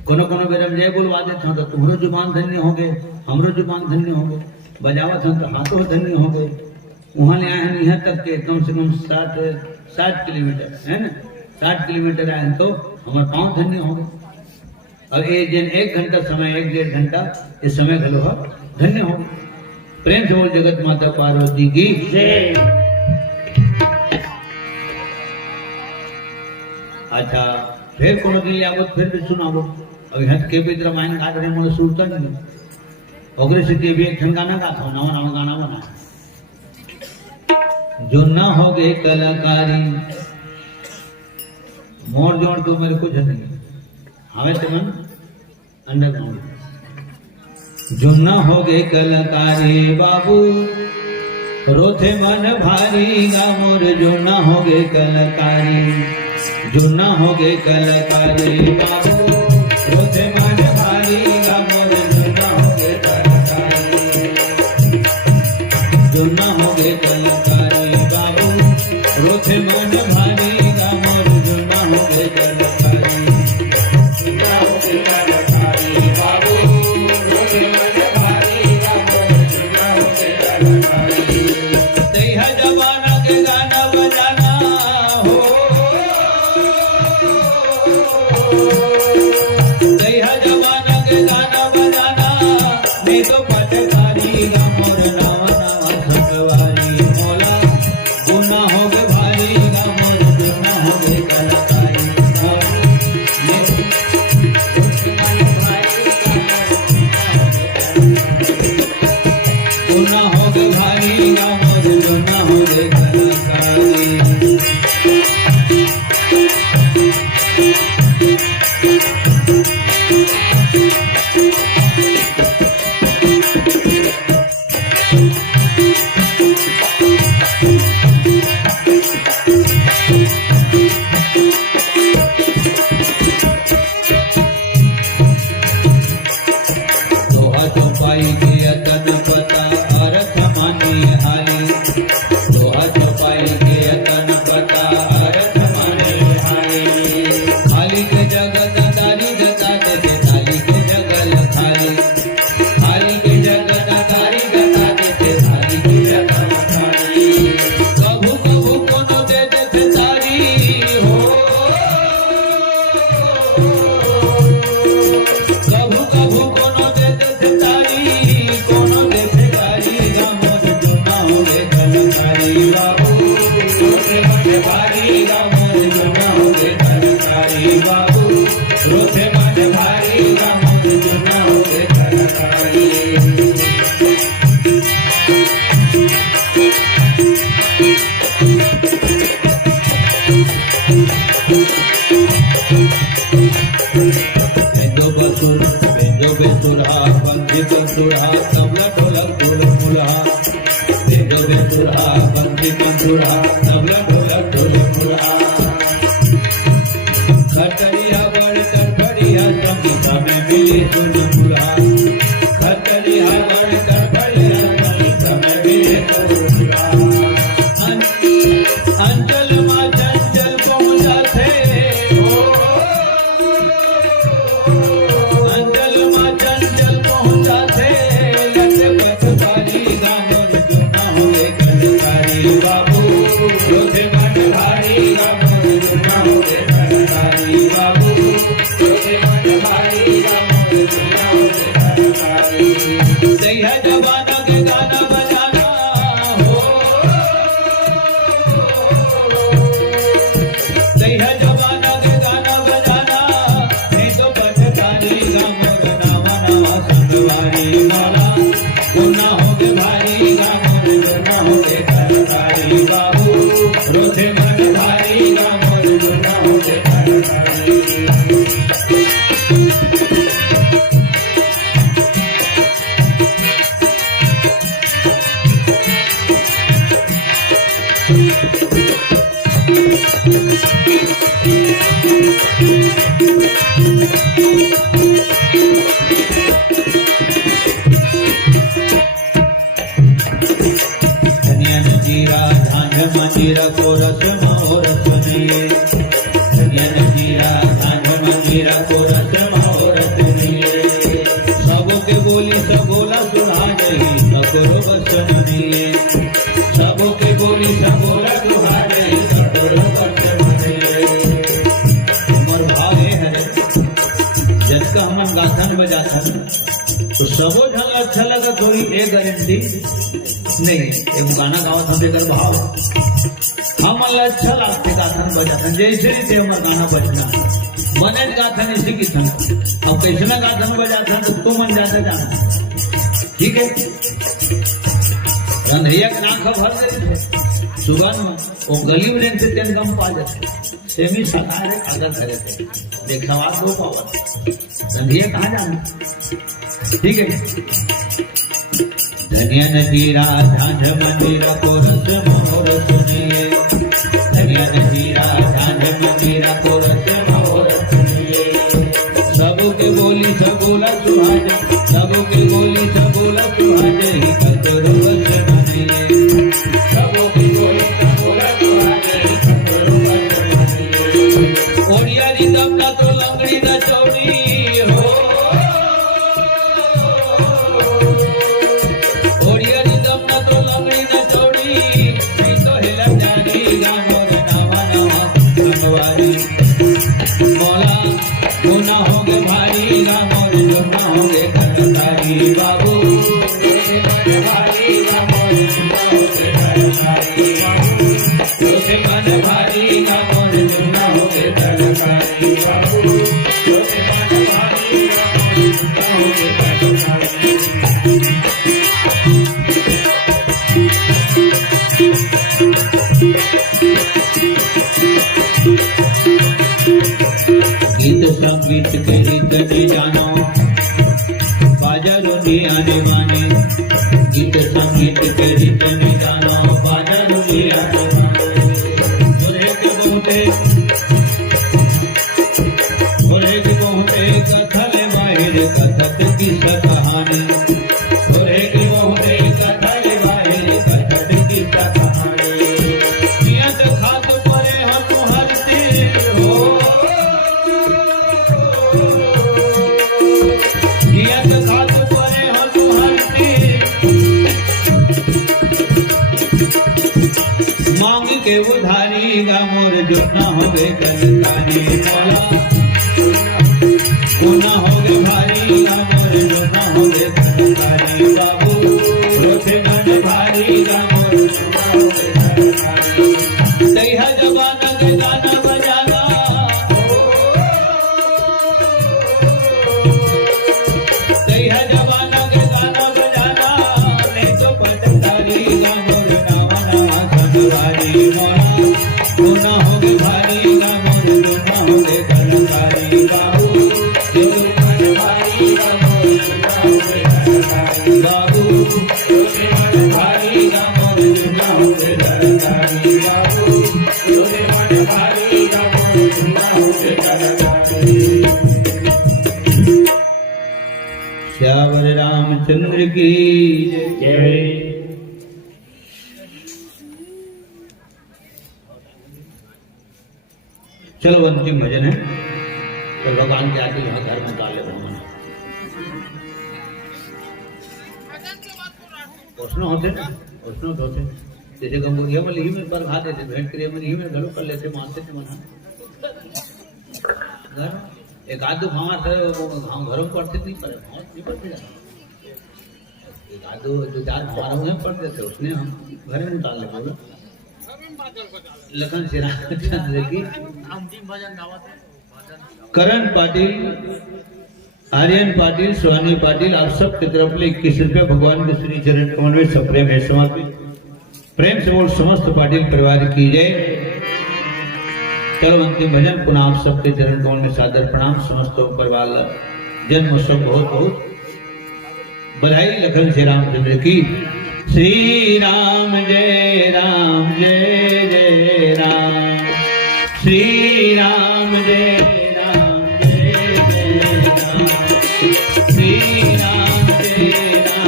कोनो कोनो बेरम जय बोलवा देते हो तो तुम्हारो जुबान धन्य हो गए हमरो जुबान धन्य हो गए। बजावत हम तो हाथों धन्य हो गए। वहाँ ले आए हैं यहाँ तक के कम से कम 60 किलोमीटर है ना 60 किलोमीटर आए हैं तो हमारे पाँव धन्य हो गए। अब एक घंटा समय 1-1.5 घंटा इस समय घलो धन्य हो गए। प्रेम से बोल जगत माता पार्वती की जय। अच्छा फिर कोनो दिन आगो फिर भी सुनाबो अब हट के भी रामायण काट रहे मोले सुनता नहीं ओकरे से भी एक ठन गाना गाता हूं नवा नवा गाना बना जो ना हो गए कलाकारी मोर जोड़ तो मेरे कुछ नहीं हमें तो मन अंडरग्राउंड जो ना हो गए कलाकारी बाबू रोथे मन भारी गा मोर जो ना हो गए कलाकारी जो ना हो गए कलाकारी बाबू रोथे मन भारी गा मोर जो ना हो गए कलाकारी जो ना हो गए कलाकारी बाबू रोथे मन भारी गा मोर जो ना हो गए कलाकारी ना हो गए कलाकारी बाबू रोथे मन भारी गा मोर जो ना हो गए कलाकारी तेहा जमाना के गाना बजाना हो तेहा जमाना के गाना बजाना नहीं तो पटकारी गा मोर नावा नावा संगवारी मोला गुना हो गए भारी गा मोर गुना हो गए कलाकारी गुना हो गए भारी गा मोर गुना हो गए कलाकारी लोहा चौपाई के अतन पता अर्थ मानी हाली लोहा चौपाई के अतन पता अर्थ मानी हाली खाली के जगत दारी गता दे थाली के जगल खाली खाली के जगत दारी गता दे थाली के जगल खाली कभू कभू कोनो दे दे तारी हो कभू कभू कोनो दे दे तारी कोनो दे भिखारी गा मोर जो ना हो गए कलाकारी बाबू रोथे मन भारी गा मोर जो ना हो गए कलाकारी बाबू रोथे मन भारी गा मोर जो ना हो गए कलाकारी बेंजो बेसुरा पंखी पंसुरा तबला ढोलक ढोल मुला बेंजो बेसुरा पंखी पंसुरा तबला ढोलक ढोल मुला खटरिया बड़ तरफड़िया संगीता में मिली सुन मुला खटरिया बड़ तरफड़िया संगीता में मिली सुन मुला अंचल मा चंचल पहुंचा थे अंचल मा चंचल पहुंचा थे लट पटवारी गा मोर जो ना हो गए कलाकारी बाबू रोथे मन भारी गा मोर जो ना हो गए कलाकारी बाबू रोथे मन भारी गा मोर जो ना हो गए कलाकारी तेहा जमाना के गाना बजाना हो तेहा जमाना के गाना बजाना नहीं तो पटकारी गा मोर नावा नावा संगवारी माला गुना हो गए भारी गा मोर गुना हो गए कलाकारी बाबू रोथे मन भारी गा मोर गुना हो गए कलाकारी धनिया नजीरा झांझ मंजीरा को रस मोर सुनिए धनिया नजीरा झांझ मंजीरा को रस मोर सुनिए सबों के बोली सब बोला सुना नहीं सकुर बसन नहीं सबों के बोली सब बोला सुना नहीं सकुर बसन नहीं उमर भाव है जस का हमन गाथन बजाथन तो सबो ढंग अच्छा लगा थोड़ी एक गारंटी नहीं है। एक गाना गाओ था बेकर भाव हम अच्छा लगते गाथन बजाथन जैसे थे हमारा गाना बजना मने गाथन इसी की थन अब कैसना गाथन बजाथन तो तू मन जाता जाना ठीक है। रंधैया के नाक भर गई थे सुबह में वो गली में से तेल गम पा जाते सेमी सकारे अगर करे थे देखवा दो पावर रंधैया कहाँ जाना ठीक है। धनिया नजीरा झांझ मंदिरा को रस मोर सुनिए धनिया नजीरा झांझ मंदिरा को रस मोर सुनिए सबके बोली सबोला सुहाज सबके बोली सबोला सुहाज ही कतरो बस बनिए सबके बोली सबोला सुहाज ही कतरो बस बनिए ओडिया रिदम ना तो लंगड़ी ना चौड़ी हो मौला गुना होगे भारी गामोर जुना होगे करतारी बाबू भारी गामोर जुना होगे करतारी बाबू जोसे मन भारी गामोर जुना होगे करतारी बाबू जोसे मन भारी गामोर जुना होगे करतारी गीत संगीत के रीत ने जानो बाजारों ने आने माने गीत संगीत के रीत ने जानो बाजारों ने आने माने बोले के बहुते कथल माहिर कथक की कहानी बोले के बहुते कथल माहिर कथक की कहानी नियत खात परे हम हरते हो मांग के उधारी गामोर जुना हो गए करतारी मौला गुना हो गए भारी गामोर जुना हो गए करतारी बाबू रोते मन भारी गामोर जुना हो गए करतारी तैहा जवाना के गाना बजाना तैहा जवाना के गाना बजाना नहीं तो पटतारी गामोर नावा नावा सनवारी गुना होगे भारी गामोर जुना होगे करतारी बाबू जोगे मन भारी गामोर जुना होगे करतारी बाबू जोगे मन भारी गामोर जुना होगे करतारी बाबू जोगे मन भारी गामोर जुना होगे करतारी। श्यावर रामचंद्र की जय। चलो अंतिम भजन है तो भगवान के आगे यहाँ घर में डाले भगवान प्रश्न होते ना प्रश्न होते जैसे गंगोरिया में ही में पर खाते थे भेंट क्रिया में ही में घरों कर लेते मानते थे मना घर एक आधो भाव थे हम घरों में पढ़ते नहीं पड़े नहीं पढ़ते एक आधो जो चार हमारा में पढ़ते थे उसने हम घर में डाल ले बोलो लखन श्री रामचंद्र की करण पाटिल आर्यन पाटिल सुहानी पाटिल आप सब की तरफ ले 21 रुपया भगवान के श्री चरण कमल में सप्रेम है समर्पित प्रेम से बोल समस्त पाटिल परिवार की जय। चलो अंतिम भजन पुनः आप सबके चरण कमल में सादर प्रणाम समस्त परिवार जन्म उत्सव बहुत बहुत बधाई लखन श्री रामचंद्र की। श्री राम जय जय राम श्री राम जय राम श्री राम जय राम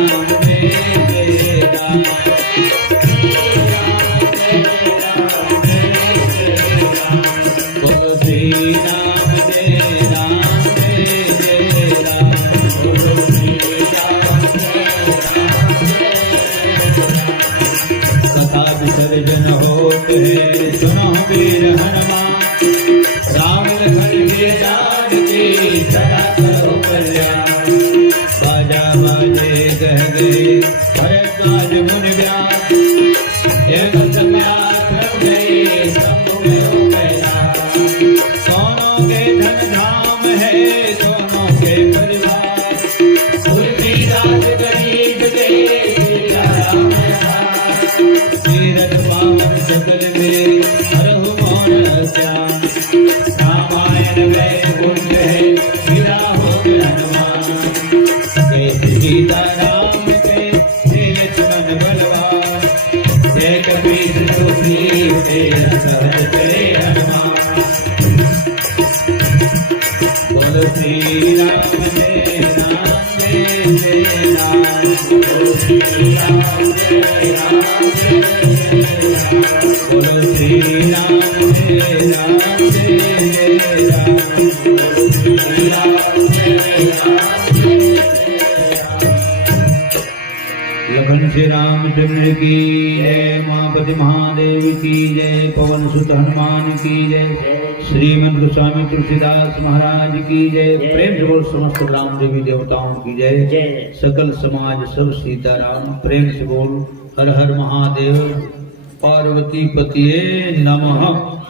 विसर्जन होते सुनो वीर हनुमान राम लखन के लाड की सदा करो कल्याण बाजा तीरथ पावन सकल में हरहु मौन श्याम रामायण में गुण है गिरा हो हनुमान जय सीता राम के श्री लक्ष्मण बलवान जय कपीश सुग्रीव तेरा सहज करे हनुमान बोलो श्री राम जय राम जय राम बोलो श्री राम जय राम बोलो श्री राम जय राम जय राम बोलो श्री राम जय राम लखन श्री रामचंद्र की जय मापति महादेव की जय पवन सुत हनुमान की जय श्रीमद गोस्वामी तुलसीदास महाराज की जय प्रेम से बोल समस्त ग्राम देवी देवताओं की जय सकल समाज सब सीताराम प्रेम से बोल हर हर महादेव पार्वती पतिये नमः।